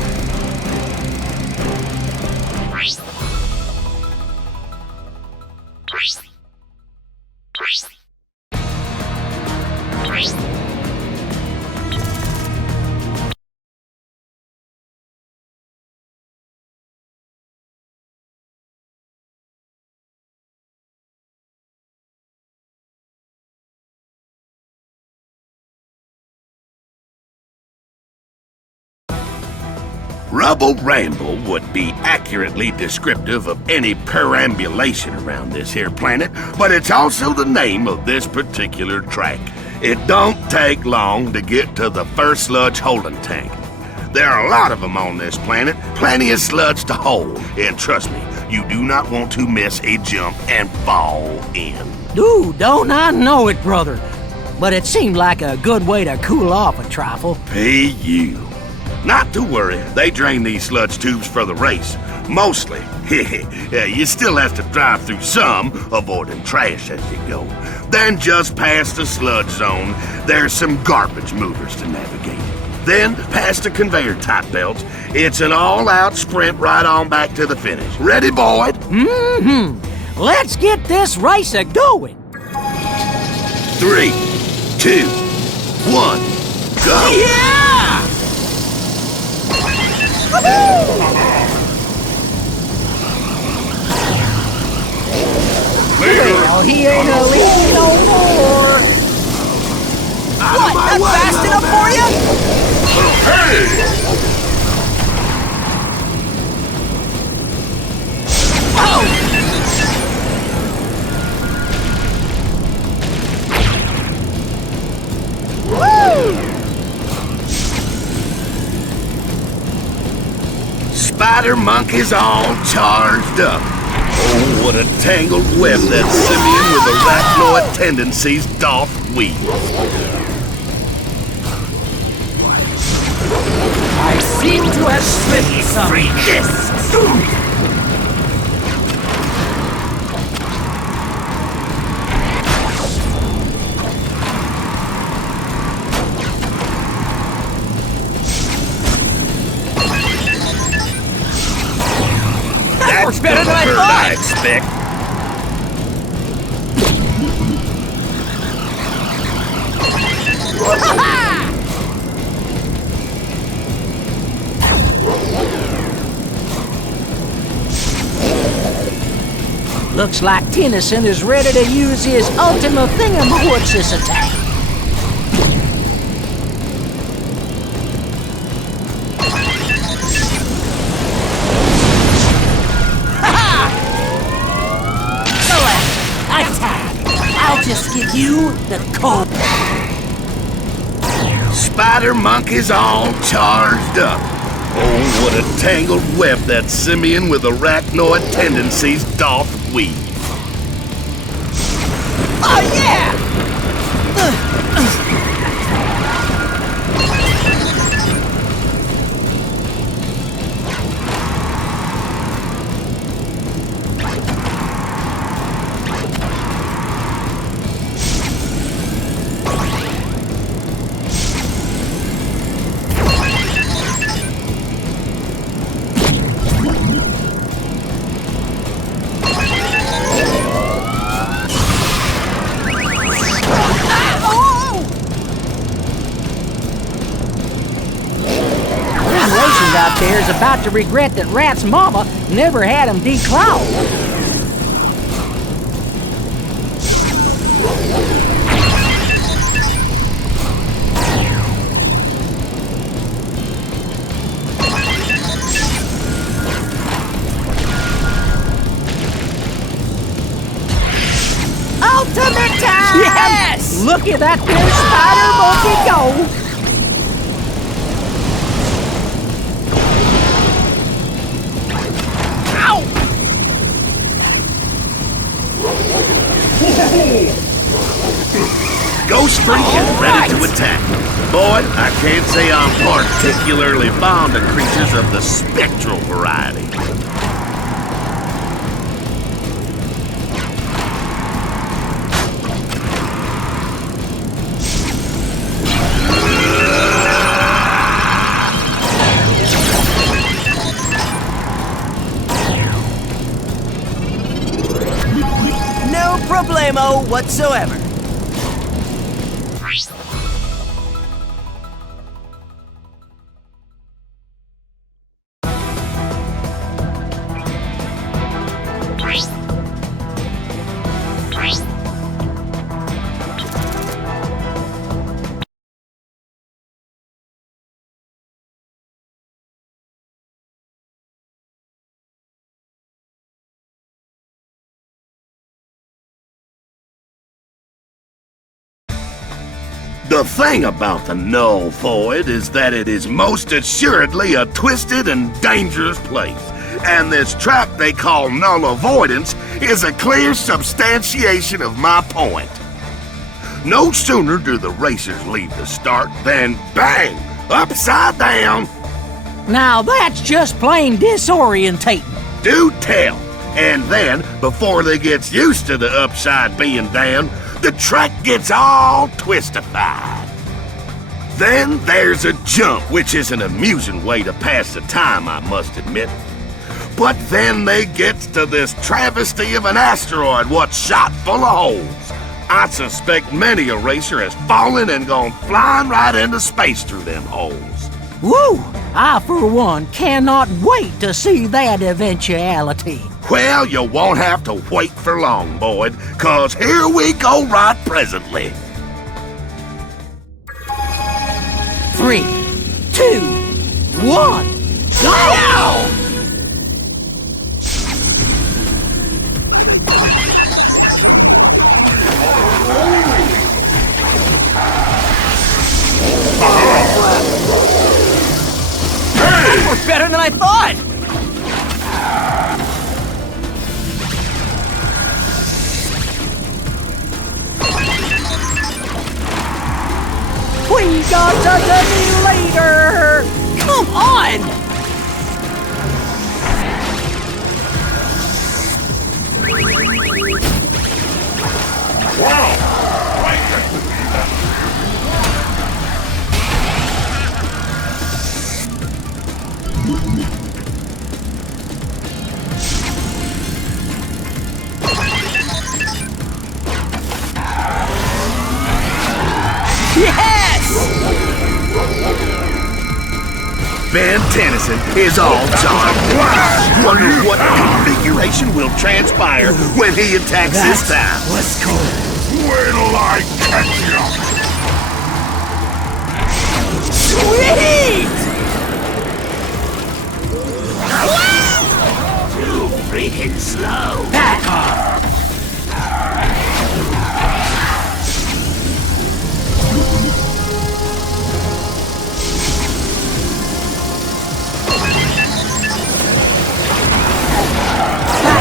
Rubble Ramble would be accurately descriptive of any perambulation around this here planet, but it's also the name of this particular track. It don't take long to get to the first sludge holding tank. There are a lot of them on this planet, plenty of sludge to hold, and trust me, you do not want to miss a jump and fall in. Ooh, don't I know it, brother. But it seemed like a good way to cool off a trifle. P.U. Not to worry, they drain these sludge tubes for the race. Mostly. Yeah, you still have to drive through some, avoiding trash as you go. Then just past the sludge zone, there's some garbage movers to navigate. Then, past the conveyor type belts, it's an all-out sprint right on back to the finish. Ready, Boyd? Mm-hmm. Let's get this race a-going. 3, 2, 1, go! Yeah! Well, he ain't a lead no more. What? Not fast enough for you? Hey! Spider monkeys all charged up. Oh, what a tangled web that simian with arachnoid tendencies doth weave. I seem to have slipped some discs. That's better than I hurt, thought. I expect. Looks like Tennyson is ready to use his ultimate thingamawoods this attack. I'll just give you the code. Spider monkeys all charged up. Oh, what a tangled web that simian with arachnoid tendencies doth weave. Oh, yeah! Out there is about to regret that Rat's mama never had him declawed. Ultimate time! Yes! Look at that there spider monkey go! Ghost Freak is ready to attack. Boy, I can't say I'm particularly fond of creatures of the spectral variety. No problemo whatsoever. The thing about the Null Void is that it is most assuredly a twisted and dangerous place. And this track they call Null Avoidance is a clear substantiation of my point. No sooner do the racers leave the start than bang! Upside down! Now that's just plain disorientating. Do tell. And then, before they gets used to the upside being down, the track gets all twistified. Then there's a jump, which is an amusing way to pass the time, I must admit. But then they gets to this travesty of an asteroid what's shot full of holes. I suspect many a racer has fallen and gone flying right into space through them holes. Woo! I, for one, cannot wait to see that eventuality. Well, you won't have to wait for long, Boyd, 'cause here we go right presently. 3, 2, 1, go! That worked better than I thought! We got a simulator! Come on! Van Tennyson is all charmed. Wonder what configuration will transpire when he attacks this time. What's cool? When'll I catch you? Sweet! Too freaking slow. Back off!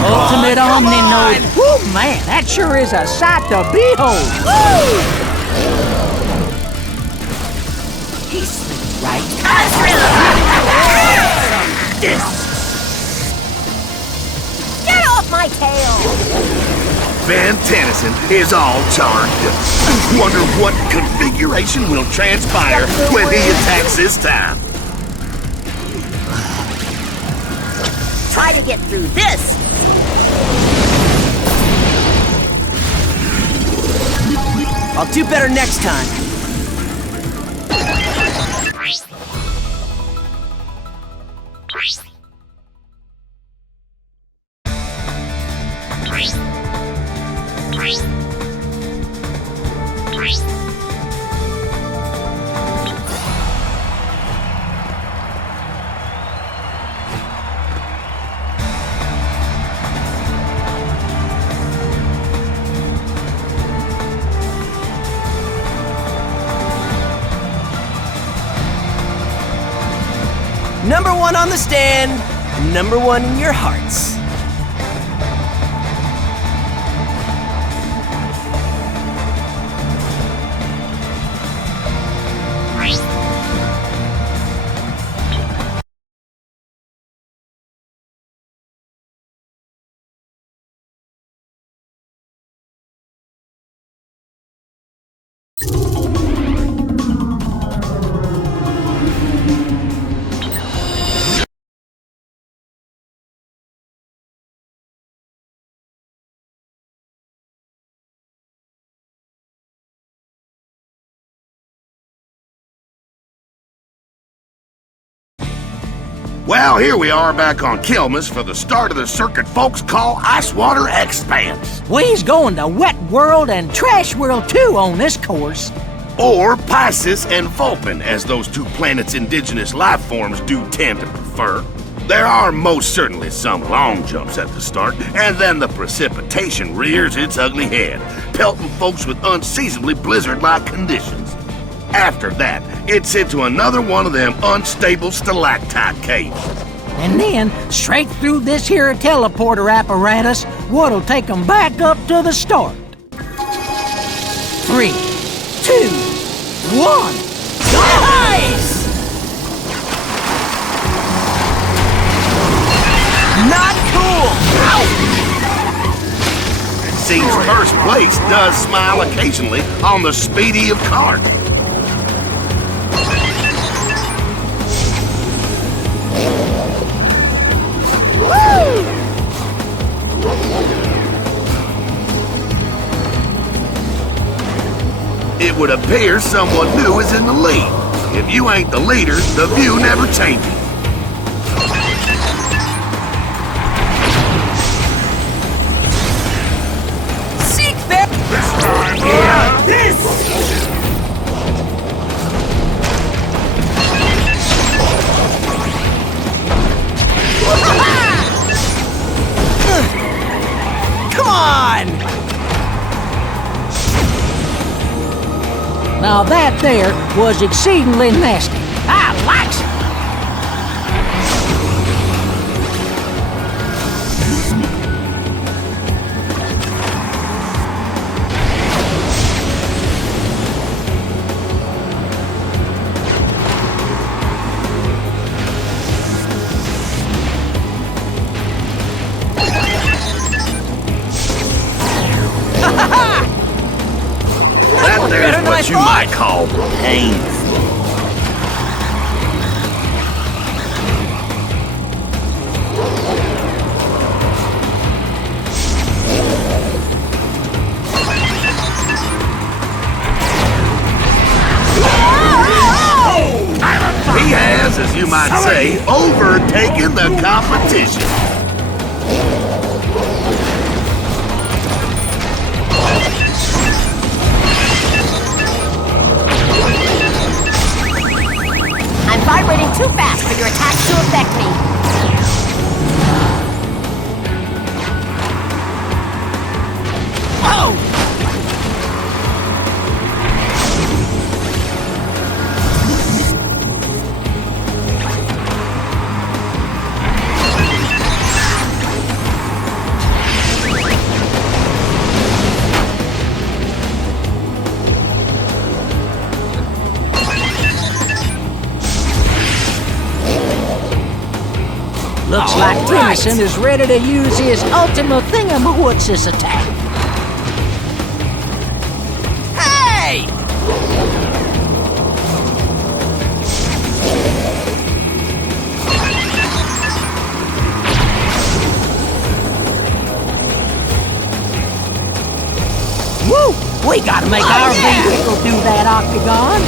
Ultimate Omni-Node. Woo, man, that sure is a sight to behold. Woo! He slipped right Get off my tail! Van Tennyson is all charmed. Wonder what configuration will transpire when he attacks this time. Try to get through this! I'll do better next time. Number one on the stand, number one in your hearts. Well, here we are back on Kilmus for the start of the circuit folks call Water Expanse. We's going to Wet World and Trash World too on this course. Or Pisccis and Vulcan, as those two planets' indigenous life forms do tend to prefer. There are most certainly some long jumps at the start, and then the precipitation rears its ugly head, pelting folks with unseasonably blizzard-like conditions. After that, it's into another one of them unstable stalactite caves. And then, straight through this here teleporter apparatus, what'll take 'em back up to the start. 3, 2, 1, go! Nice! Not cool! Ow! Seems first place does smile occasionally on the speedy of kart. It would appear someone new is in the lead. If you ain't the leader, the view never changes. Seek them! This time, yeah! This! Come on! Now that there was exceedingly nasty. I likes it. That there's what you might call painful. He has, as you might say, overtaken the competition. I'm vibrating too fast for your attacks to affect me. Oh! Looks like Tennyson is ready to use his ultimate thingamawhatsis attack. Hey! Woo! We gotta make our vehicle do that, Octagon.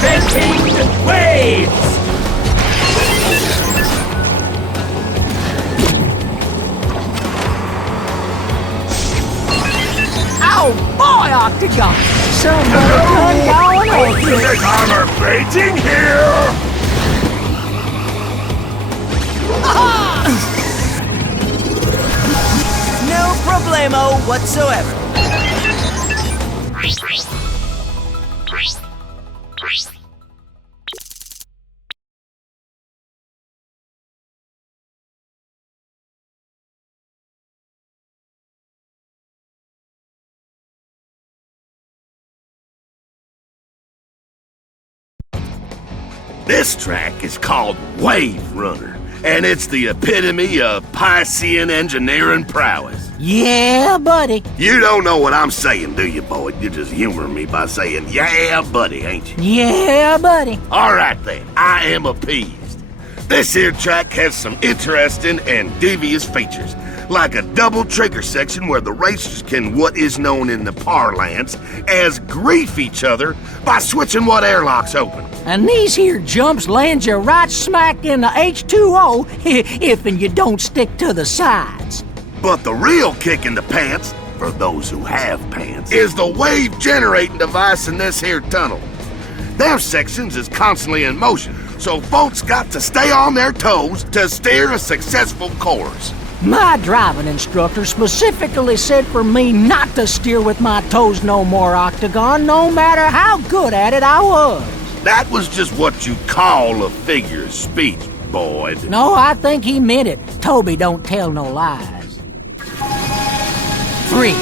Venting waves! Oh boy, Octagon! Somebody done going on You here. think I'm baiting here? No problemo whatsoever. This track is called Wave Runner, and it's the epitome of Piscean engineering prowess. Yeah, buddy. You don't know what I'm saying, do you, Boyd? You're just humoring me by saying, yeah, buddy, ain't you? Yeah, buddy. All right, then. I am appeased. This here track has some interesting and devious features, like a double trigger section where the racers can what is known in the parlance as grief each other by switching what airlocks open. And these here jumps land you right smack in the H2O if and you don't stick to the sides. But the real kick in the pants, for those who have pants, is the wave generating device in this here tunnel. Them sections is constantly in motion, so folks got to stay on their toes to steer a successful course. My driving instructor specifically said for me not to steer with my toes no more, Octagon, no matter how good at it I was. That was just what you call a figure of speech, Boyd. No, I think he meant it. Toby don't tell no lies. 3, 2,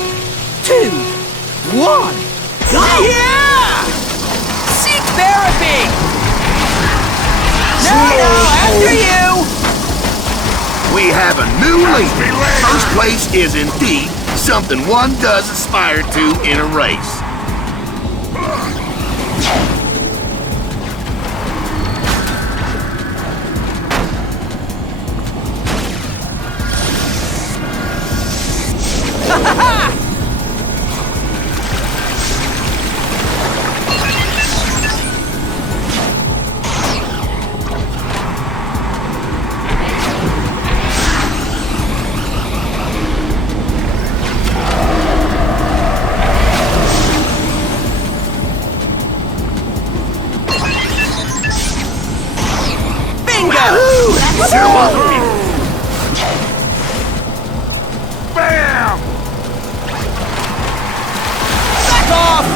1, go! Yeah! Seek therapy! After you! We have a new leader. First place is indeed something one does aspire to in a race. Bam! Back off!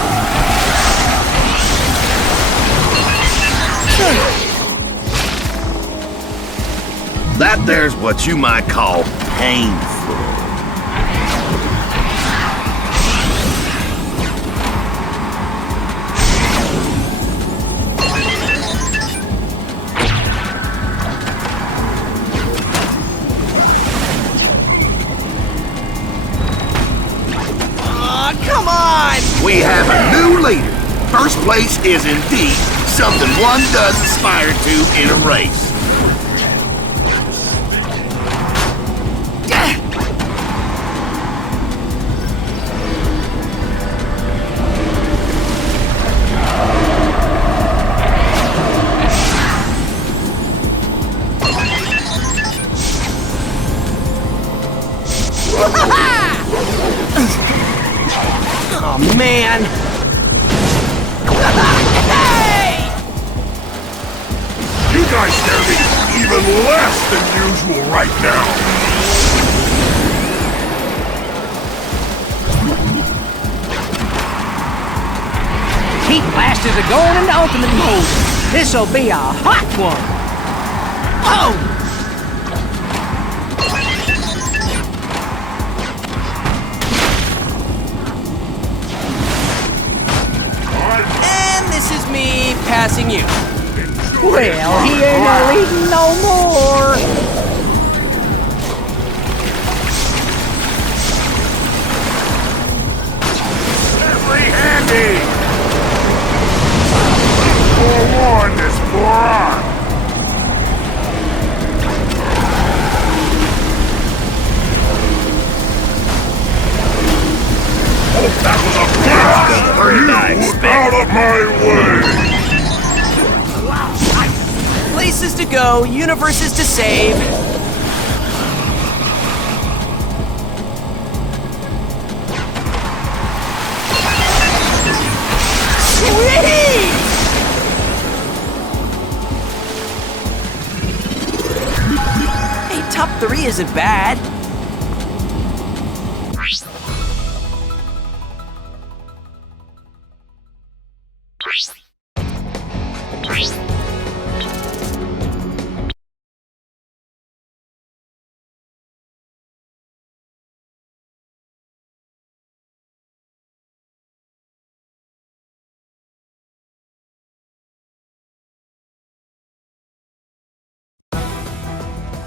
That there's what you might call painful. Come on! We have a new leader. First place is indeed something one does aspire to in a race. Oh, man! Hey! You guys scare me even less than usual right now. Heat blasters are going into ultimate mode. This'll be a hot one. Oh! And this is me passing you. Well, he ain't a leading no more. Every handy! Forewarned is forearmed. That was a blast! Are you out of my way? Places to go, universes to save. Sweet! Hey, top 3 isn't bad.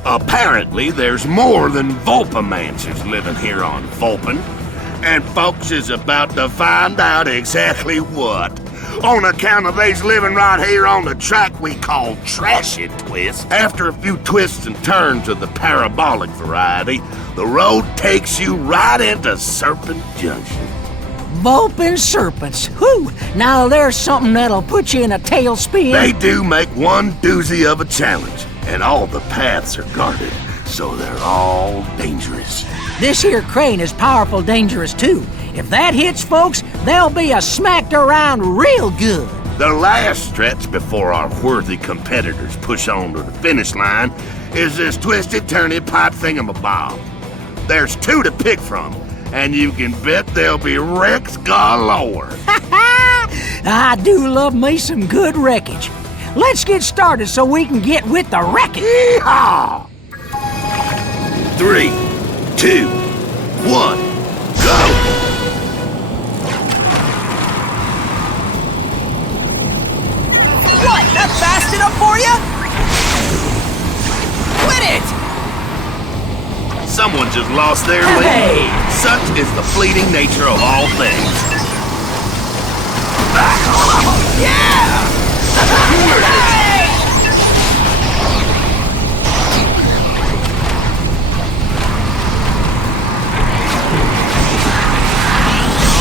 Apparently, there's more than Vulpamancers living here on Vulpan, and folks is about to find out exactly what. On account of they's living right here on the track we call Trashy Twist. After a few twists and turns of the parabolic variety, the road takes you right into Serpent Junction. Vulpin serpents. Whew! Now there's something that'll put you in a tailspin. They do make one doozy of a challenge, and all the paths are guarded, so they're all dangerous. This here crane is powerful dangerous too. If that hits folks, they'll be a smacked around real good. The last stretch before our worthy competitors push on to the finish line is this twisted-turny pipe thingamabob. There's 2 to pick from, and you can bet there'll be wrecks galore. I do love me some good wreckage. Let's get started so we can get with the wreckage. Yeehaw! 3, 2, 1, go! What? That fast enough for you? Someone just lost their lead. Such is the fleeting nature of all things. Yeah!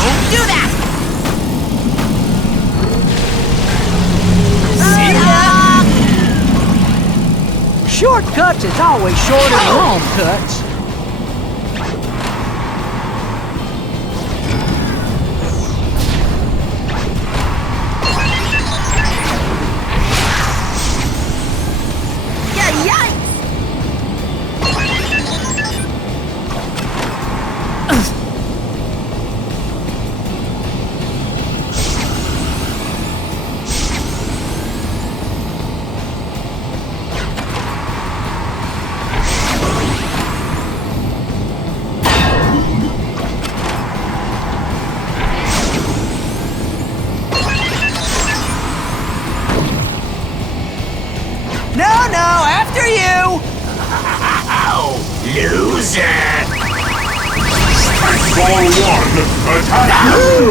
Don't do that! Shortcuts is always shorter than long cuts.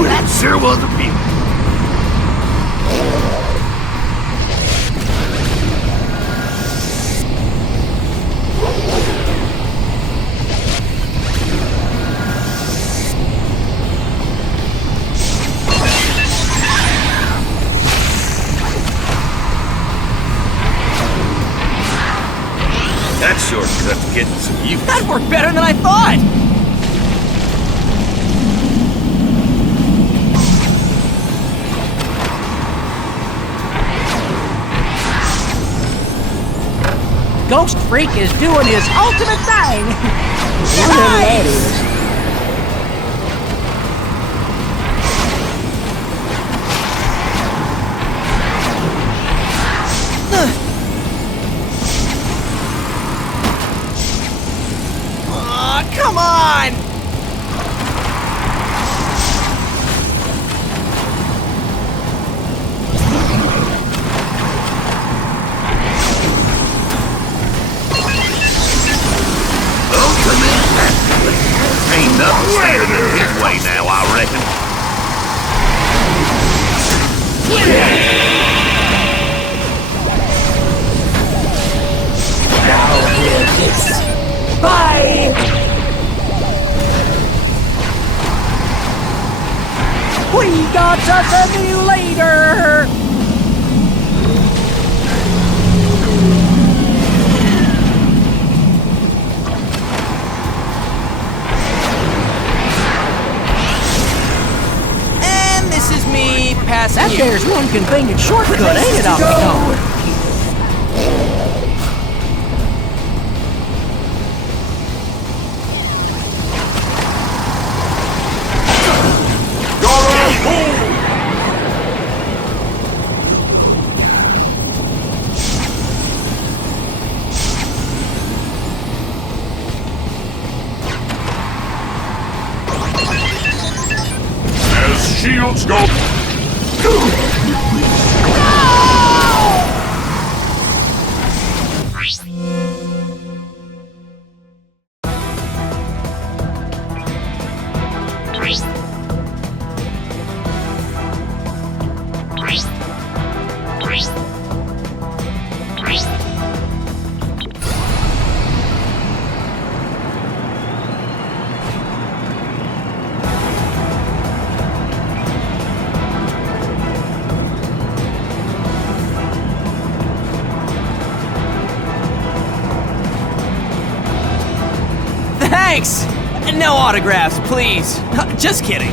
That sure was a beauty. That shortcut's getting some use. That worked better than I thought! Ghost Freak is doing his ultimate thing! Whatever that is. Come on! Ain't nothing standing in his way now, I reckon. Now hear this. Bye! We got us a new leader! And this is me passing That you. there's one convenient shortcut, ain't it, Octo? Shields go. Thanks! No autographs, please. Just kidding.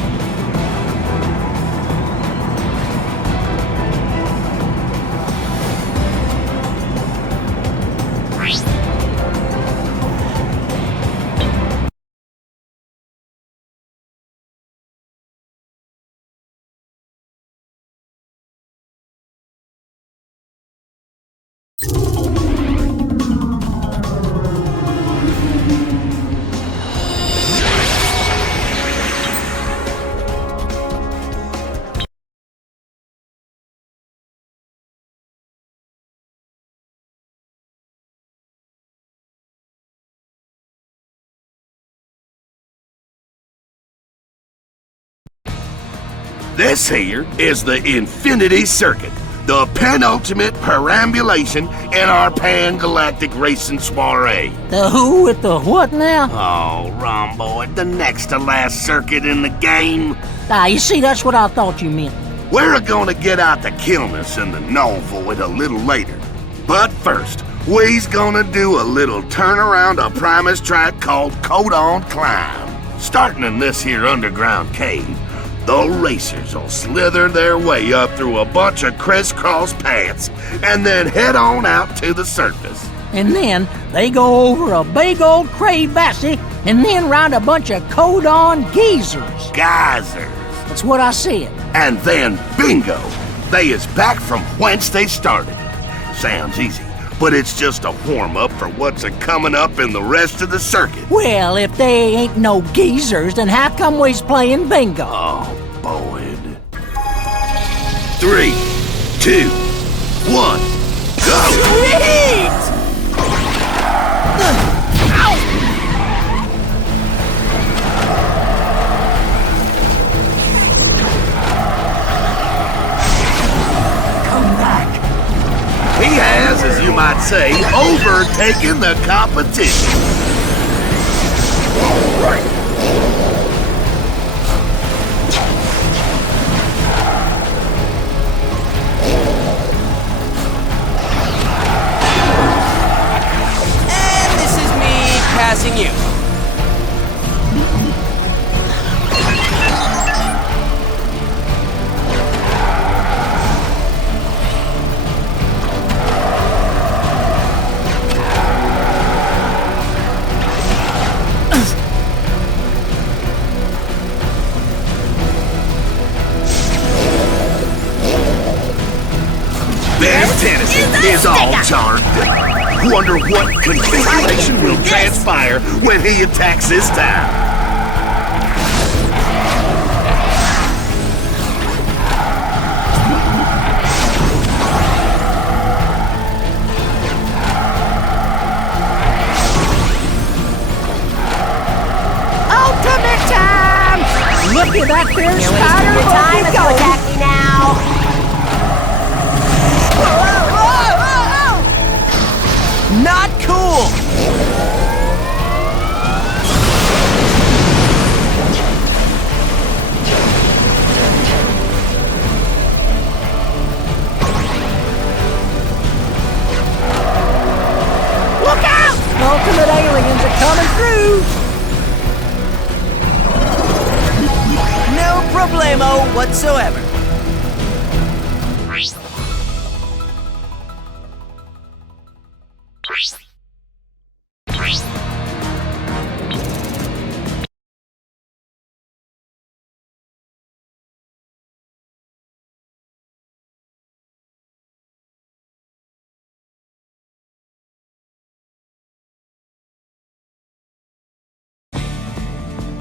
This here is the Infinity Circuit, the penultimate perambulation in our pan-galactic racing soiree. The who with the what now? Oh, Romboid, the next to last circuit in the game. You see, that's what I thought you meant. We're gonna get out to Kilness and the Null Void a little later. But first, we's gonna do a little turnaround of Primus track called Codon Climb. Starting in this here underground cave, the racers will slither their way up through a bunch of crisscross paths and then head on out to the surface. And then they go over a big old crevasse and then round a bunch of Codon geysers. Geysers. That's what I said. And then, bingo, they is back from whence they started. Sounds easy, but it's just a warm-up for what's a-coming up in the rest of the circuit. Well, if they ain't no geezers, then how come we's playing bingo? Oh, Boyd. 3, 2, 1, go! He has, as you might say, overtaken the competition. All right. And this is me passing you. Is all charged up. Wonder what configuration will transpire when he attacks this time. Ultimate time! Look at that there You're spider! wasting your time if you attack me now. Not cool! Look out! Ultimate aliens are coming through! No problemo whatsoever.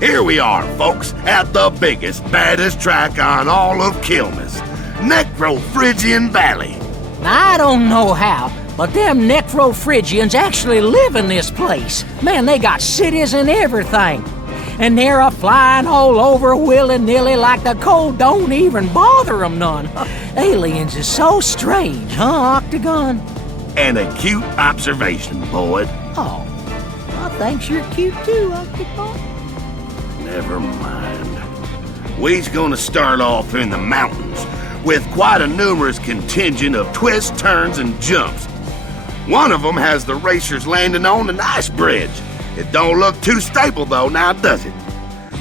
Here we are, folks, at the biggest, baddest track on all of Kilness, Necrofriggian Valley. I don't know how, but them Necrofriggians actually live in this place. Man, they got cities and everything. And they're a-flying all over willy-nilly like the cold don't even bother them none. Aliens is so strange, huh, Octagon? An acute observation, Boyd. Oh, well, thanks you're cute too, Octagon. Never mind. We's gonna start off in the mountains with quite a numerous contingent of twists, turns, and jumps. One of them has the racers landing on an ice bridge. It don't look too stable though, now does it?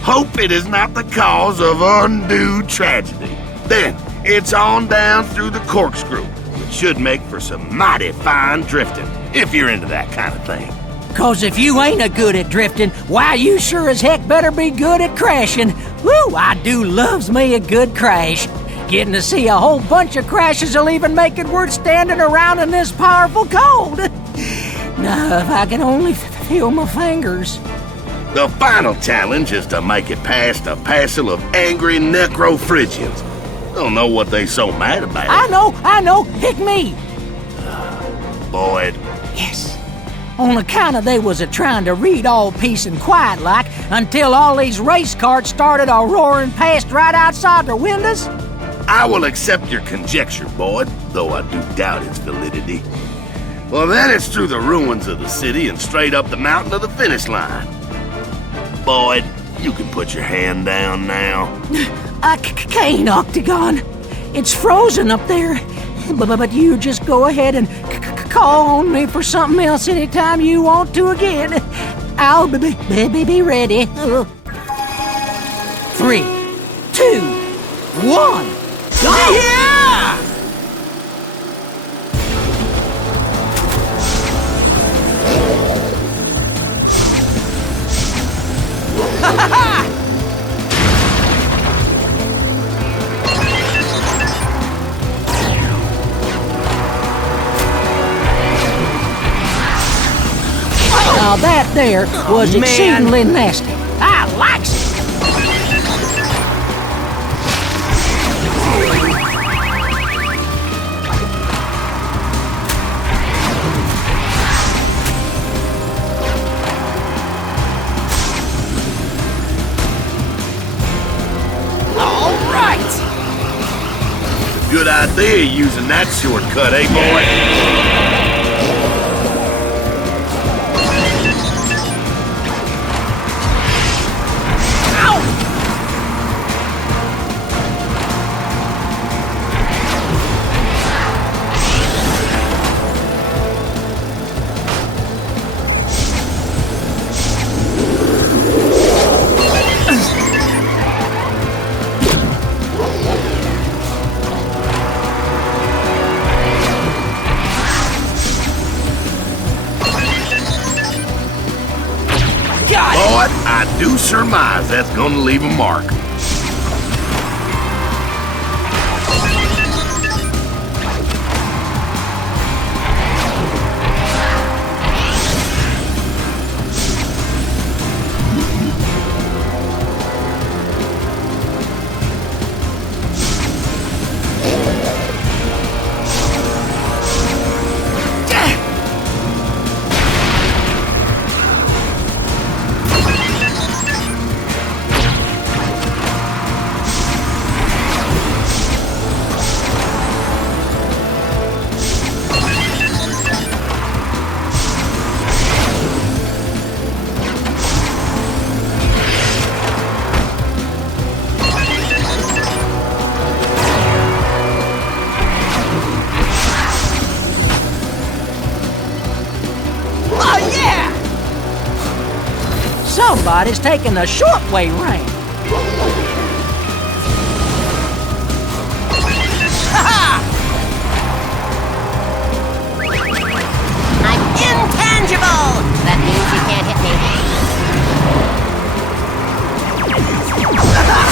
Hope it is not the cause of undue tragedy. Then, it's on down through the corkscrew, which should make for some mighty fine drifting, if you're into that kind of thing. 'Cause if you ain't a good at drifting, why you sure as heck better be good at crashing. Woo, I do loves me a good crash. Getting to see a whole bunch of crashes will even make it worth standing around in this powerful cold. Now, if I can only feel my fingers. The final challenge is to make it past a passel of angry Necrofriggians. Don't know what they so mad about. I know, pick me. Boyd. Yes. On account of they was a-trying to read all peace and quiet like until all these race carts started a-roaring past right outside their windows? I will accept your conjecture, Boyd, though I do doubt its validity. Well, then it's through the ruins of the city and straight up the mountain to the finish line. Boyd, you can put your hand down now. I can't, Octagon. It's frozen up there. But you just go ahead and call on me for something else anytime you want to again. I'll be ready. 3, 2, 1, go! Yeah! Now that there was exceedingly nasty. I likes it. All right! Good idea using that shortcut, eh, boy? I do surmise that's gonna leave a mark. Somebody's taking the short way round. I'm intangible! That means you can't hit me.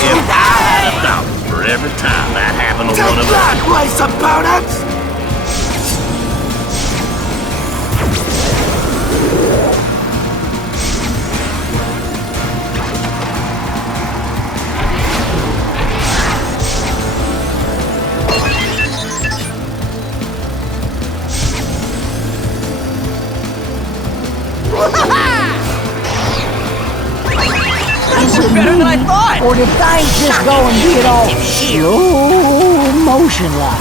If I had $1,000 for every time that happened to one of us. Race opponents! Better than I thought! Or did things just go and get all slow motion like?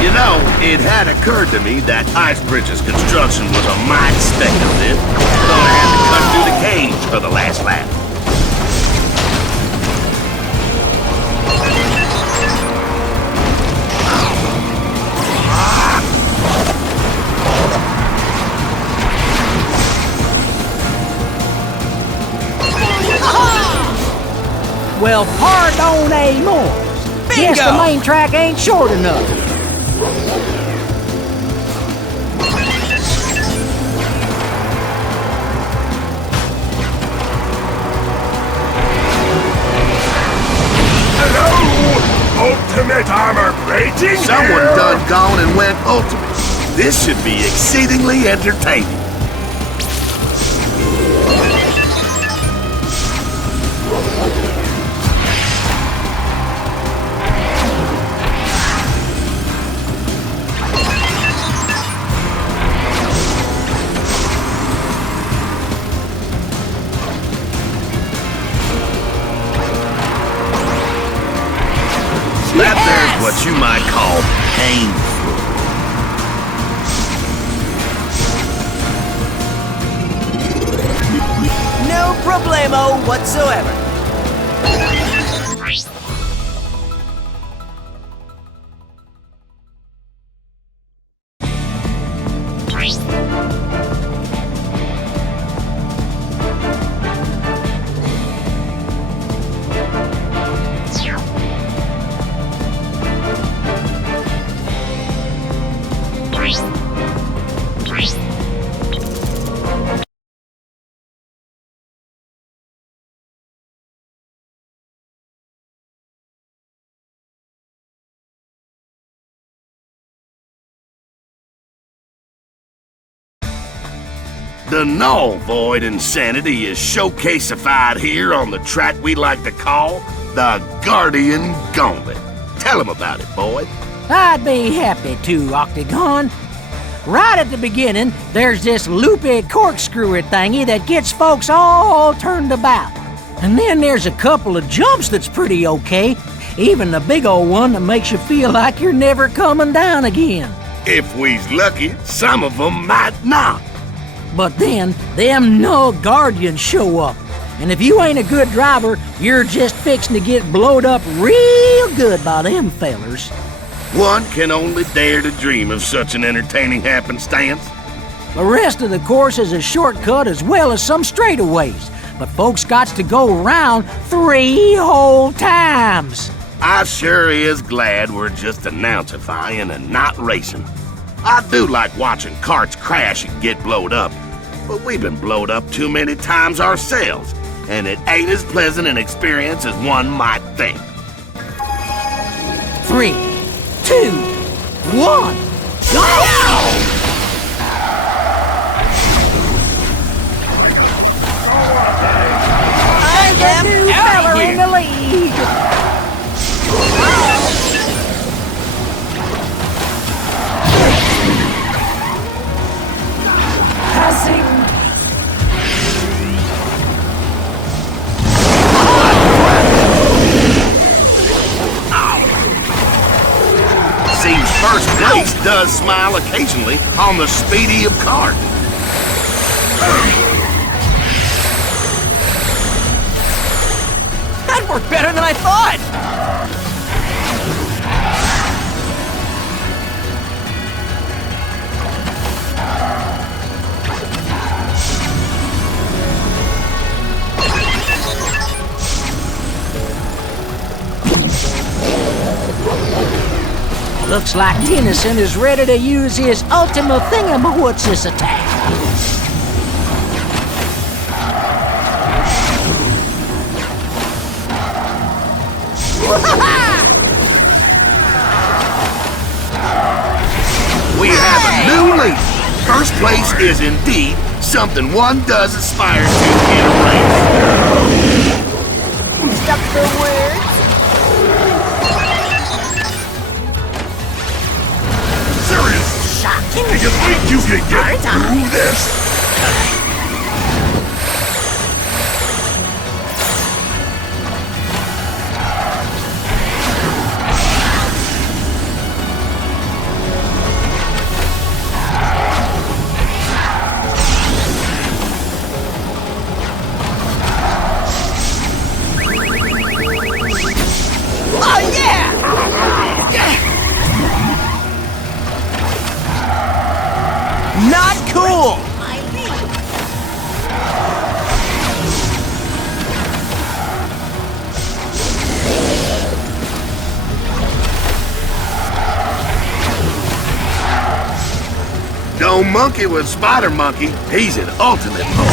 You know, it had occurred to me that Ice Bridge's construction was a mighty speculative, so I had to cut through the cage for the last lap. Well, pardon more. Guess the main track ain't short enough. Hello! Ultimate armor plating Someone here! done gone and went ultimate. This should be exceedingly entertaining. you might call painful. No problemo whatsoever. The Null Void insanity is showcasified here on the track we like to call the Guardian Gauntlet. Tell him about it, boy. I'd be happy to, Octagon. Right at the beginning, there's this loopy corkscrewy thingy that gets folks all turned about. And then there's a couple of jumps that's pretty okay. Even the big old one that makes you feel like you're never coming down again. If we's lucky, some of them might not. But then, them Null Guardians show up. And if you ain't a good driver, you're just fixing to get blowed up real good by them fellers. One can only dare to dream of such an entertaining happenstance. The rest of the course is a shortcut as well as some straightaways. But folks got to go around 3 whole times. I sure is glad we're just announcifying and not racing. I do like watching karts crash and get blowed up. But we've been blowed up too many times ourselves, and it ain't as pleasant an experience as one might think. 3, 2, 1, go! I am New out fella of in here. the lead. Passing. Seems first place does smile occasionally on the speedy of kart. That worked better than I thought. Looks like Tennyson is ready to use his ultimate thingamawhat's attack. We have a new lead. First place is indeed something one does aspire to in a race. Stop the words. Serious? Shocking. Do you think you can get through this? Oh yeah! Not cool! Don't monkey with Spider Monkey. He's an ultimate monkey.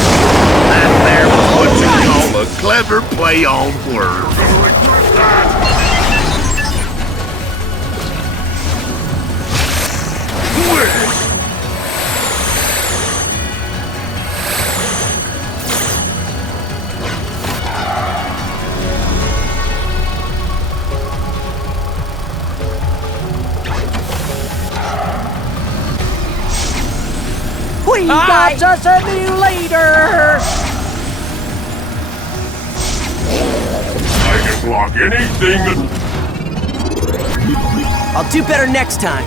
That there was what you call a clever play on words. Gonna regret that. We got us a new leader! I can block anything that... I'll do better next time.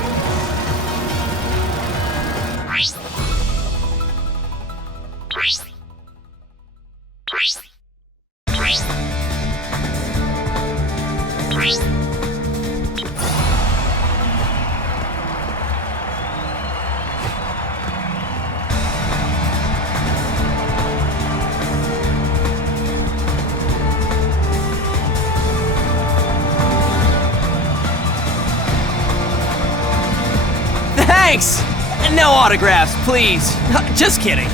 Thanks! And no autographs, please. Just kidding.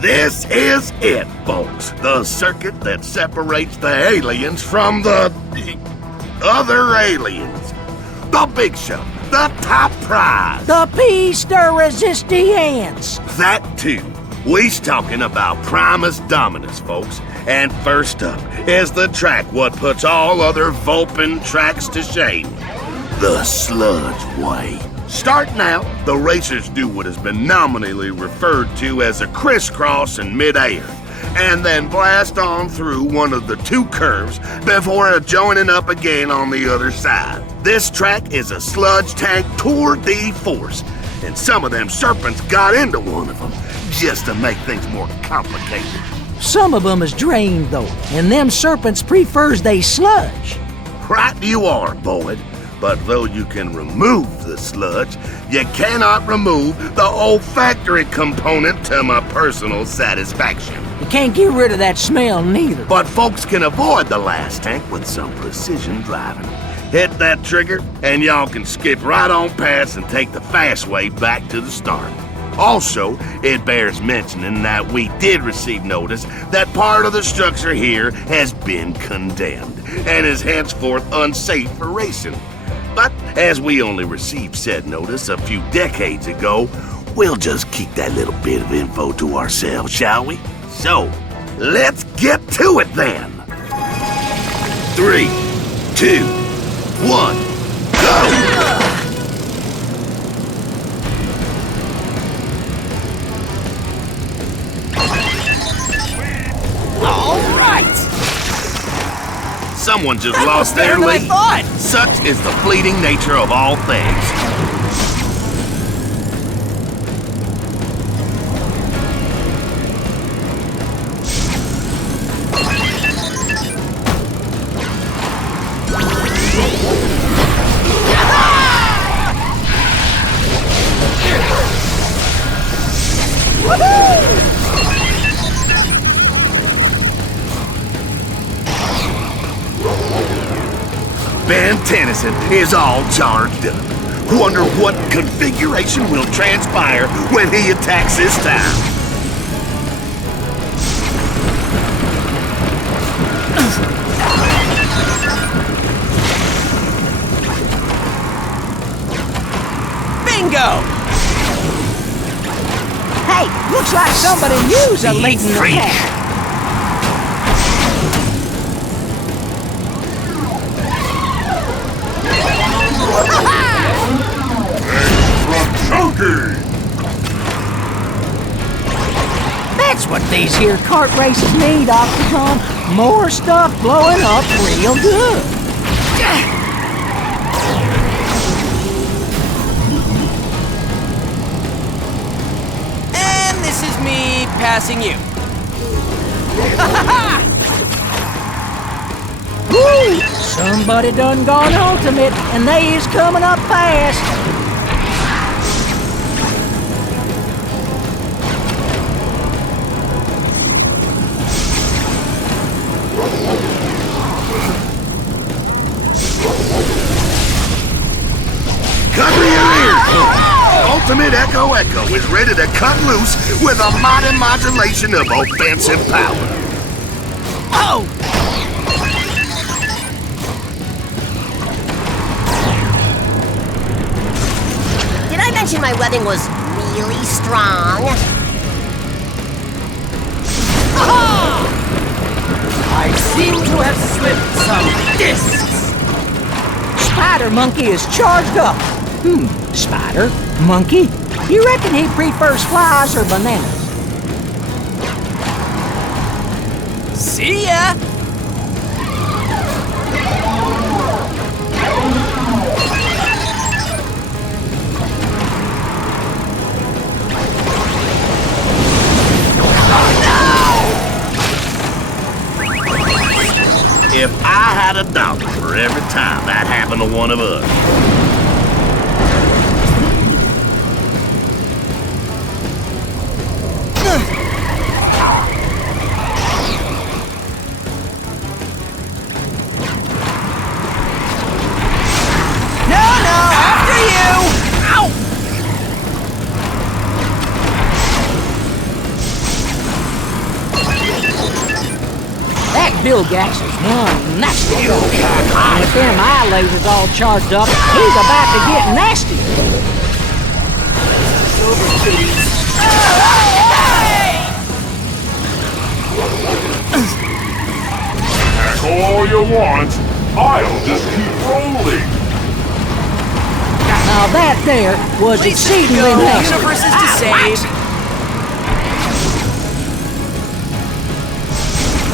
This is it, folks. The circuit that separates the aliens from the other aliens. The big show. The top prize. The piece de resistance. That too. We's talking about Primus Dominus, folks. And first up is the track what puts all other Vulpin tracks to shame. The Sludgeway. Starting out, the racers do what has been nominally referred to as a crisscross in midair, and then blast on through one of the two curves before joining up again on the other side. This track is a sludge tank tour de force, and some of them serpents got into one of them just to make things more complicated. Some of them is drained, though, and them serpents prefers they sludge. Right you are, Boyd. But though you can remove the sludge, you cannot remove the olfactory component to my personal satisfaction. You can't get rid of that smell neither. But folks can avoid the last tank with some precision driving. Hit that trigger, and y'all can skip right on past and take the fast way back to the start. Also, it bears mentioning that we did receive notice that part of the structure here has been condemned and is henceforth unsafe for racing. But as we only received said notice a few decades ago, we'll just keep that little bit of info to ourselves, shall we? So, let's get to it then. 3, 2, 1, go! All right! Someone just That lost was better their than I lead. thought. Such is the fleeting nature of all things. Ben Tennyson is all charged up. Wonder what configuration will transpire when he attacks this town. Bingo! Hey, looks like somebody used a latent attack. That's what these here kart races need, Octagon. More stuff blowing up real good. And this is me passing you. Woo! Somebody done gone ultimate, and they is coming up fast. Cut ultimate Echo is ready to cut loose with a mighty modulation of offensive power. Oh! Did I mention my webbing was really strong? I seem to have slipped some discs. Spider Monkey is charged up. Spider? Monkey? You reckon he prefers flies or bananas? See ya! If I had $1 for every time that happened to one of us. No, after you! Ow! That Vilgax is one nasty dog. With them eye lasers all charged up, he's about to get nasty. Pack all you want. I'll just keep rolling. Now that there was Please exceedingly go. The nasty. universe is to save.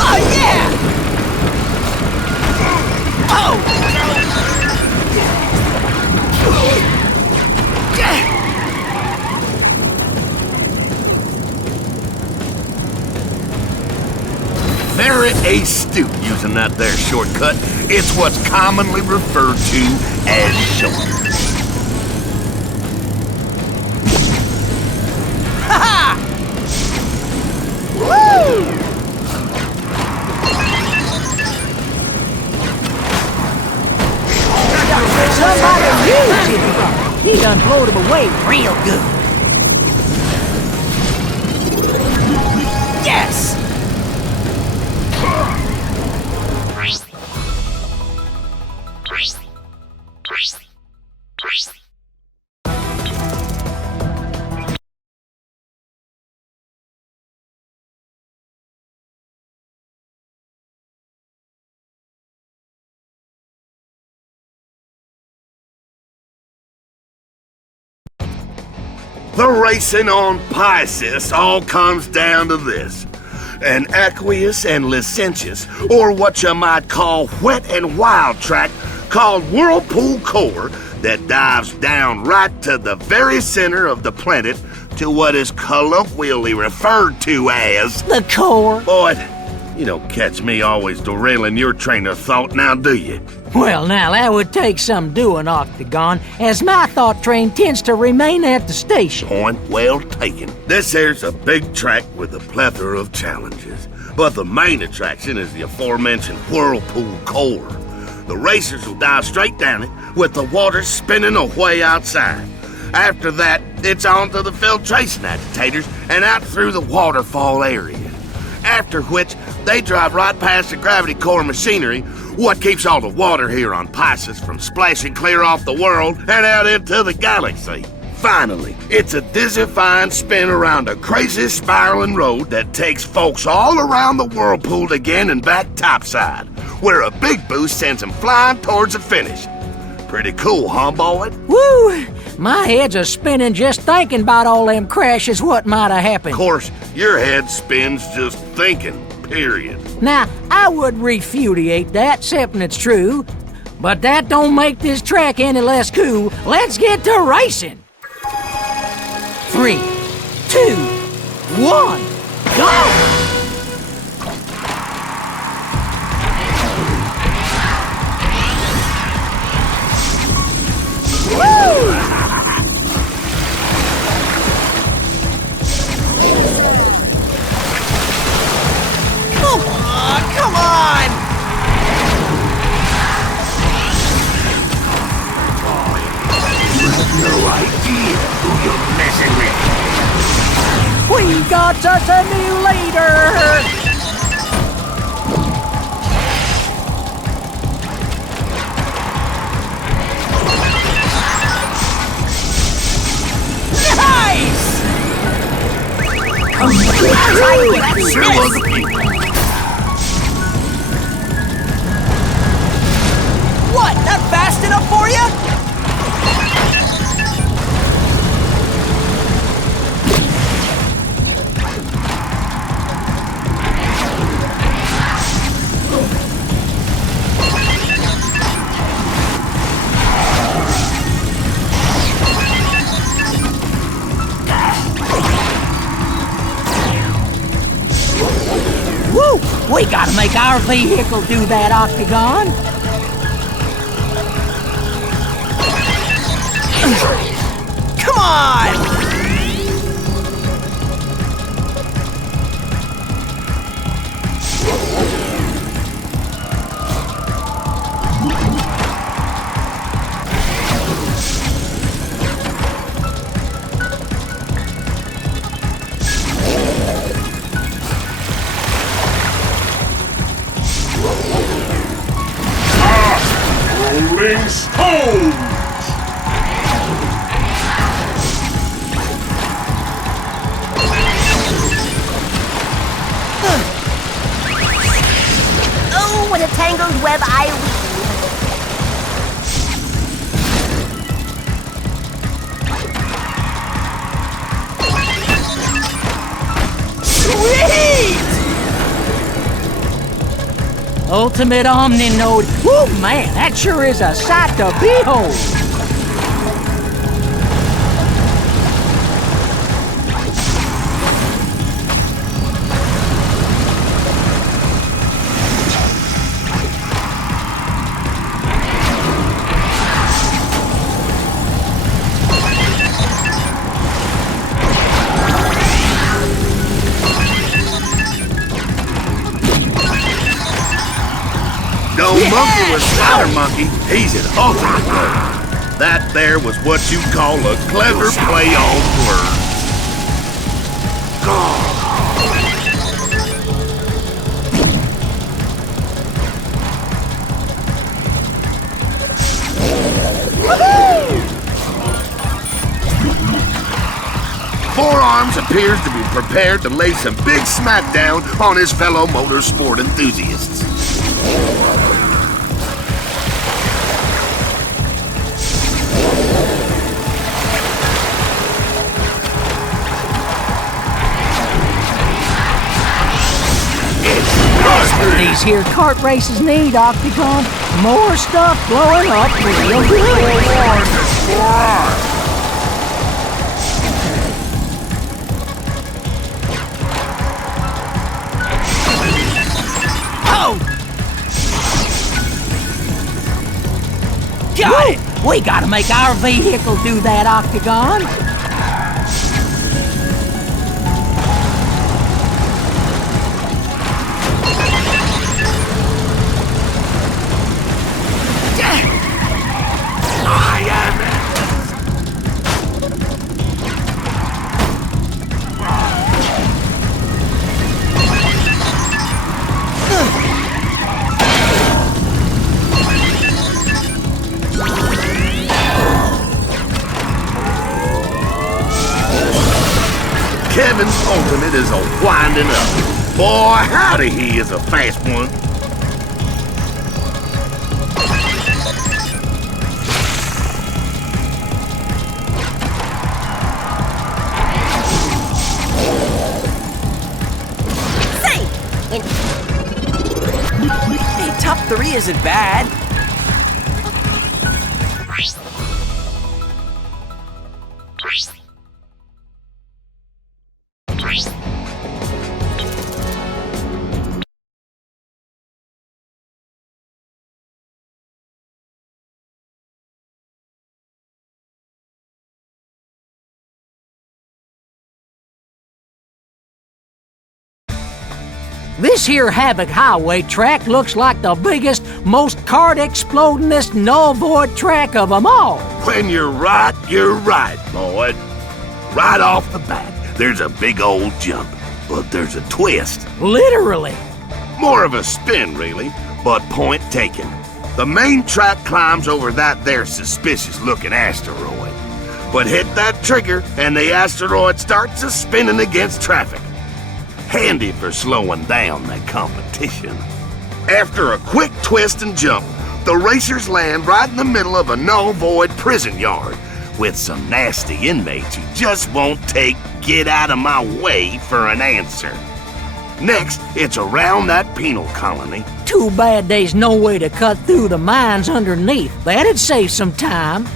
Oh, yeah! Oh! Very astute using that there shortcut. It's what's commonly referred to as short. Ha-ha! Somebody used him. He done blowed him away real good. Yes! The racing on Pisccis all comes down to this. An aqueous and licentious, or what you might call wet and wild track called Whirlpool Core that dives down right to the very center of the planet to what is colloquially referred to as The core. Boy, you don't catch me always derailing your train of thought now, do you? Well, now, that would take some doing, Octagon, as my thought train tends to remain at the station. Point well taken. This here's a big track with a plethora of challenges. But the main attraction is the aforementioned Whirlpool Core. The racers will dive straight down it with the water spinning away outside. After that, it's on to the filtration agitators and out through the waterfall area. After which, they drive right past the gravity core machinery, what keeps all the water here on Pisccis from splashing clear off the world and out into the galaxy. Finally, it's a dizzyfying spin around a crazy spiraling road that takes folks all around the whirlpool again and back topside, where a big boost sends them flying towards the finish. Pretty cool, huh, boy? Woo! My head's a spinning just thinking about all them crashes what might have happened. Of course, your head spins just thinking, period. Now, I would refutate that, excepting it's true, but that don't make this track any less cool. Let's get to racing. 3, 2, 1, go! Come on! You have no idea who you're messing with. We got us a new leader! Nice! What? Not fast enough for you? Woo! We gotta make our vehicle do that, Octagon. Come on! Rolling stones! Oh, what a tangled web I weave. Sweet! Ultimate Omni Node. Woo, man, that sure is a sight to behold. No monkey was Spider Monkey. He's an ultimate player. That there was what you call a clever play on words. Four Arms appears to be prepared to lay some big smackdown on his fellow motorsport enthusiasts. These here kart races need, Octagon. More stuff blowing up real good. Oh! Got it! We gotta make our vehicle do that, Octagon. Kevin's ultimate is a winding up. Boy, howdy, he is a fast one. Hey, top 3 isn't bad. This here Havoc Highway track looks like the biggest, most kart-explodingest Null Void track of them all. When you're right, boy. Right off the bat, there's a big old jump, but there's a twist. Literally. More of a spin, really, but point taken. The main track climbs over that there suspicious-looking asteroid. But hit that trigger, and the asteroid starts a spinning against traffic. Handy for slowing down the competition. After a quick twist and jump, the racers land right in the middle of a Null Void prison yard with some nasty inmates who just won't take "get out of my way" for an answer. Next, it's around that penal colony. Too bad there's no way to cut through the mines underneath. That'd save some time.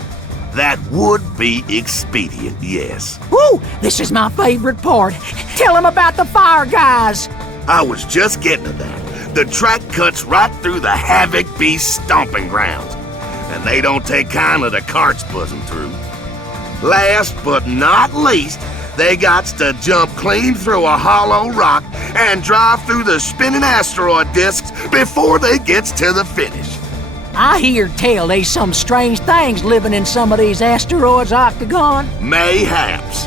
That would be expedient, yes. Woo! This is my favorite part. Tell him about the fire guys. I was just getting to that. The track cuts right through the Havoc Beast's stomping grounds, and they don't take kindly to carts buzzing through. Last but not least, they gots to jump clean through a hollow rock and drive through the spinning asteroid disks before they gets to the finish. I hear tell there's some strange things living in some of these asteroids, Octagon. Mayhaps.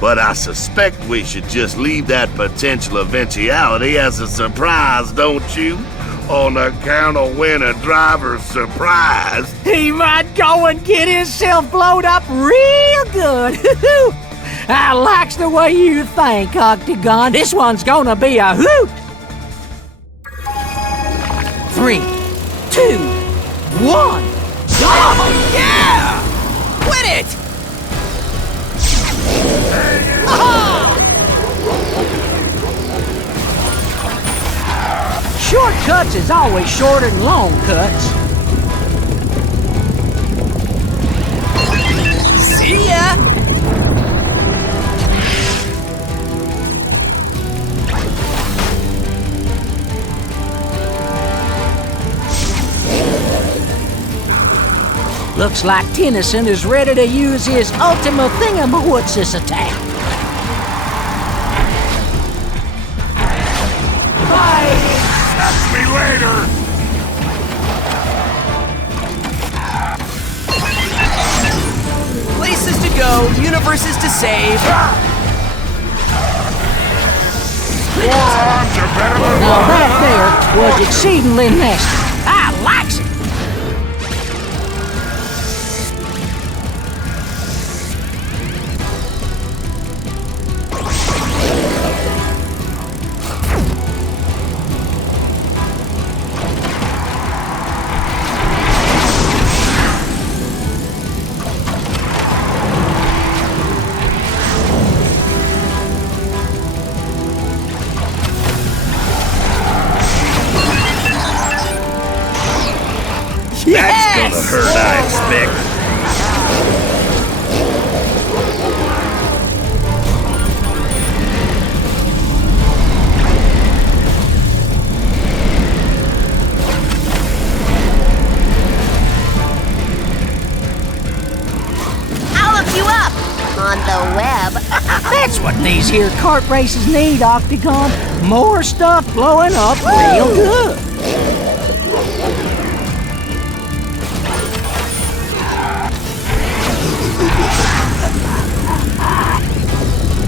But I suspect we should just leave that potential eventuality as a surprise, don't you? On account of when a driver's surprised. He might go and get himself blowed up real good. I likes the way you think, Octagon. This one's gonna be a hoot. 3, 2, 1. Oh, yeah! Win it! Shortcuts is always shorter than long cuts. See ya! Looks like Tennyson is ready to use his ultimate thingamawhatsis attack. Catch me later! Places to go, universes to save. Morons are better than Now that there was exceedingly nasty. I likes it. That's gonna hurt, I expect. I'll look you up on the web. That's what these here kart races need, Octagon. More stuff blowing up real good.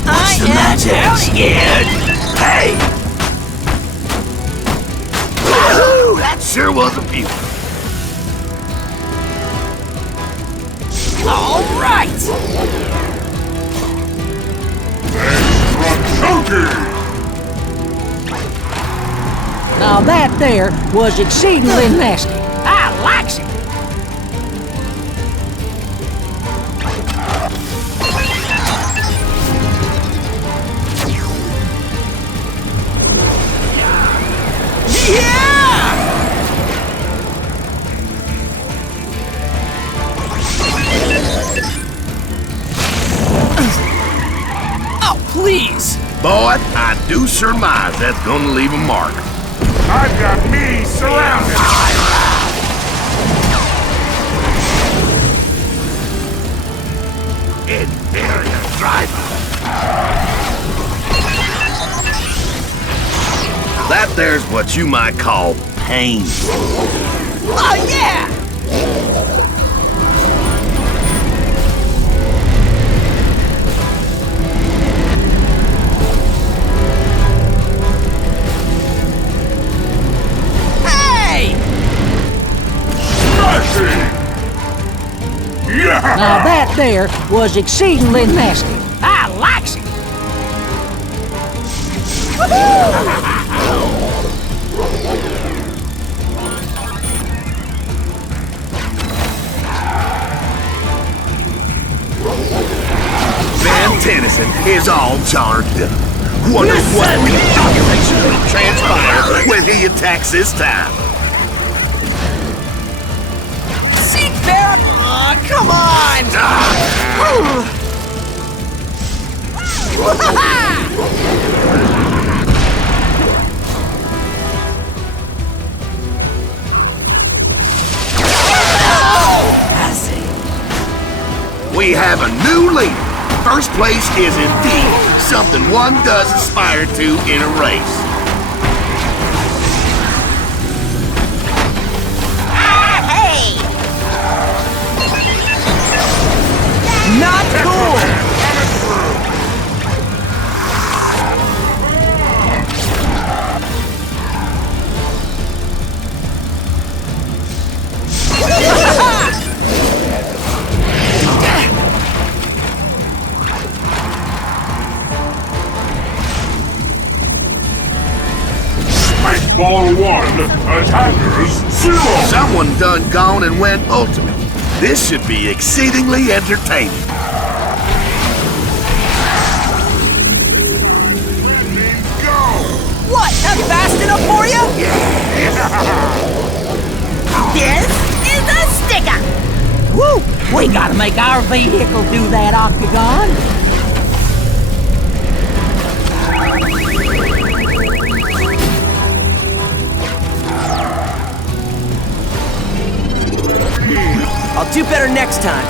I am Scared? Hey! Woohoo! That sure was a beauty. all right. Extra chunky! Now that there was exceedingly nasty. I likes it. Please! Boy, I do surmise that's gonna leave a mark. I've got me surrounded! Inferior driver. That there's what you might call painful. Oh, yeah! Now that there was exceedingly nasty. I likes it. Van Tennyson is all charged up. Wonder what configuration will transpire when he attacks this time. Seek bear! Aw, come on! We have a new leader. First place is indeed something one does aspire to in a race. Hey! Not cool! Ball 1, attackers 0. Someone done gone and went ultimate. This should be exceedingly entertaining. What? Not fast enough for you? This is a sticker! Woo! We gotta make our vehicle do that, Octagon. I'll do better next time.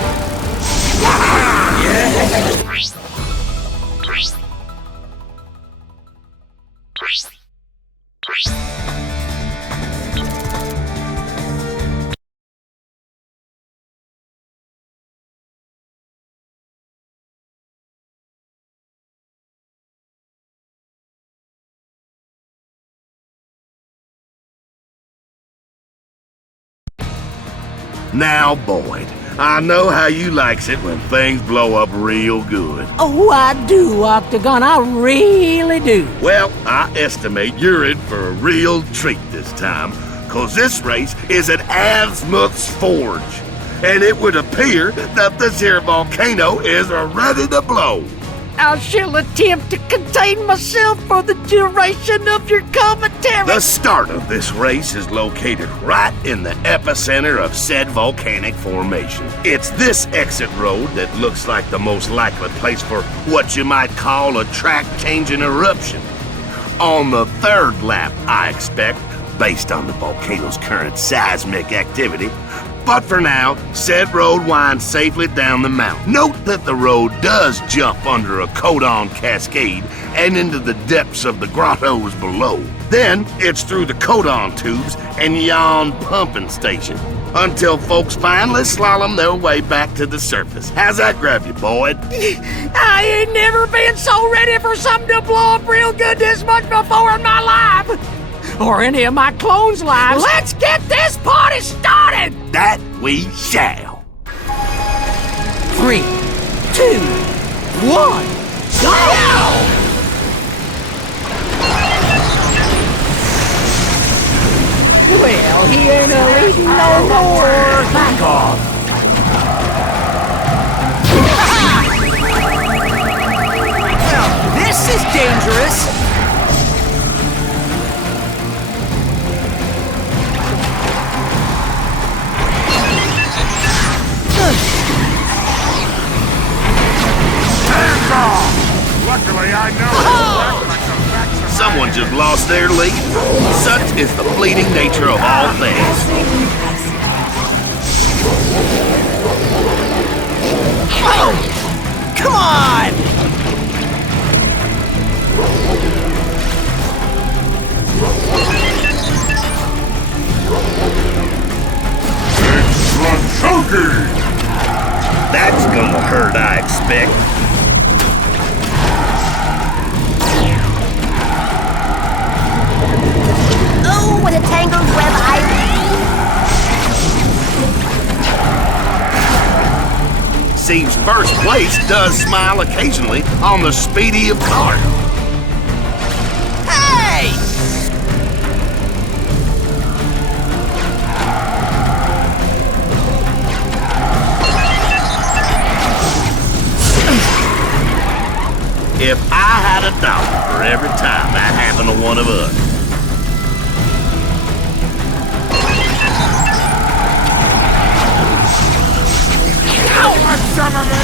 Now, Boyd, I know how you likes it when things blow up real good. Oh, I do, Octagon. I really do. Well, I estimate you're in for a real treat this time, 'cause this race is at Azimuth's Forge, and it would appear that this here volcano is ready to blow. I shall attempt to contain myself for the duration of your commentary. The start of this race is located right in the epicenter of said volcanic formation. It's this exit road that looks like the most likely place for what you might call a track-changing eruption. On the third lap, I expect, based on the volcano's current seismic activity. But for now, said road winds safely down the mountain. Note that the road does jump under a Codon cascade and into the depths of the grottos below. Then it's through the Codon tubes and yon pumping station until folks finally slalom their way back to the surface. How's that grab you, Boyd? I ain't never been so ready for something to blow up real good this much before in my life. Or any of my clones' lives. Let's get this party started! That we shall. 3, 2, 1, go! Well, he ain't a leading no more. Back off. Now, this is dangerous. Luckily, I know. Someone just lost their lead. Such is the fleeting nature of all things. Oh, come on! Extra chunky! That's gonna hurt, I expect. Oh, what a tangled web I Seems first place does smile occasionally on the speedy of kart. Hey! If I had $1 for every time that happened to one of us. Some of it!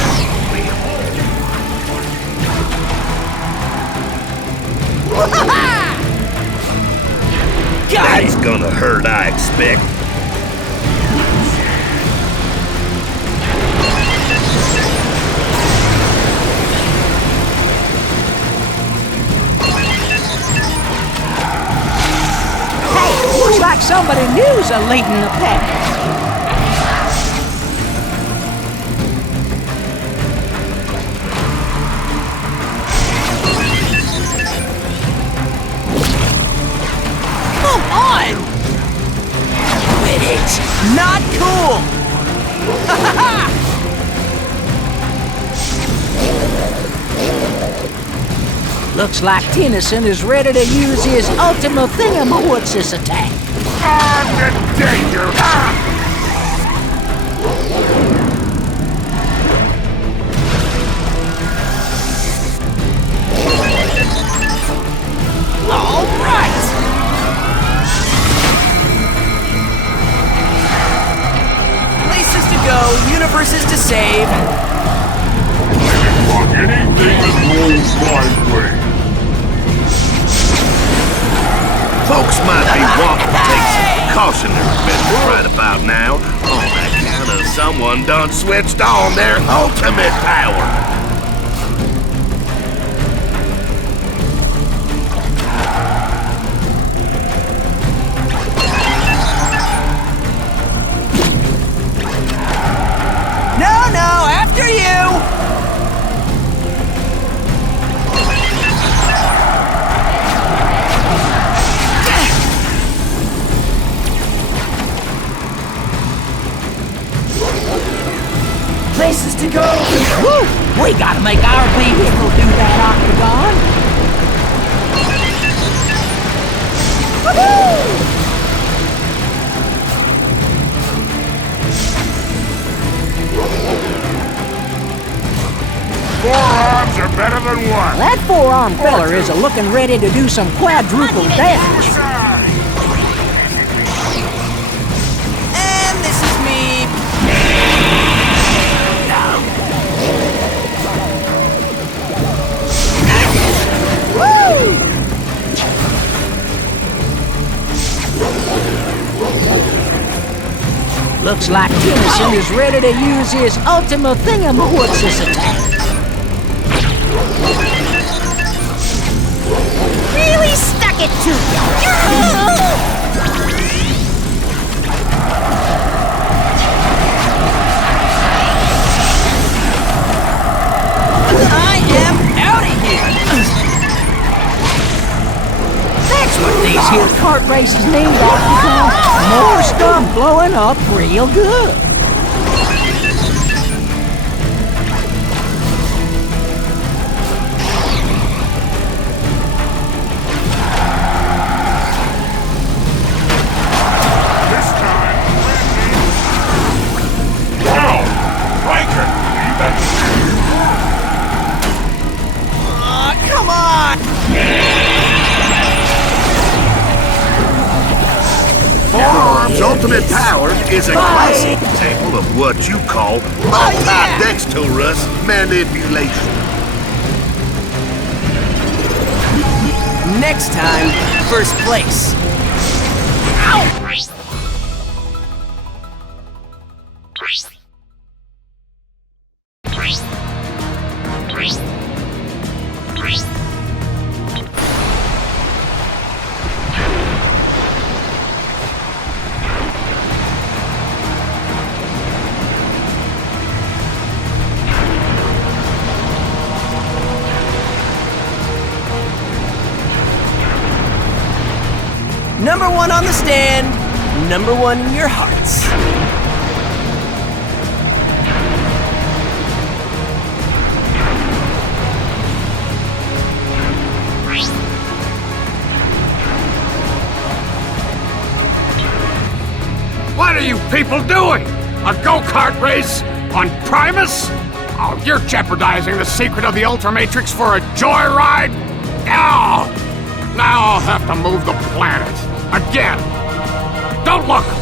That's gonna hurt, I expect. Hey, looks like somebody new's a leading the pack. Not cool! Looks like Tennyson is ready to use his ultimate thingamawhatsis attack. I'm in danger! All right! Places to go, universes to save. Fuck anything that rolls my way. Folks might be wanting to take some precautionary measures right about now on account of someone done switched on their ultimate power. No, after you! Places to go. Woo! We gotta make our vehicle do that octagon. Woohoo! Forearms are better than one. That four-armed feller is looking ready to do some quadruple damage. And this is me. Woo! Looks like Tennyson is ready to use his ultimate thingamawhatsis attack. Really stuck it to you. I am out of here. That's what these here kart races need, octagon. More stuff blowing up real good. Come on! Forearm's ultimate power is a classic example of what you call multi-dexterous manipulation. Next time, first place. Ow! Number one on the stand, number one in your hearts. are you people doing? A go-kart race on Primus? Oh, you're jeopardizing the secret of the Ultramatrix for a joyride? Oh! Now I'll have to move the planet. Again. Don't look!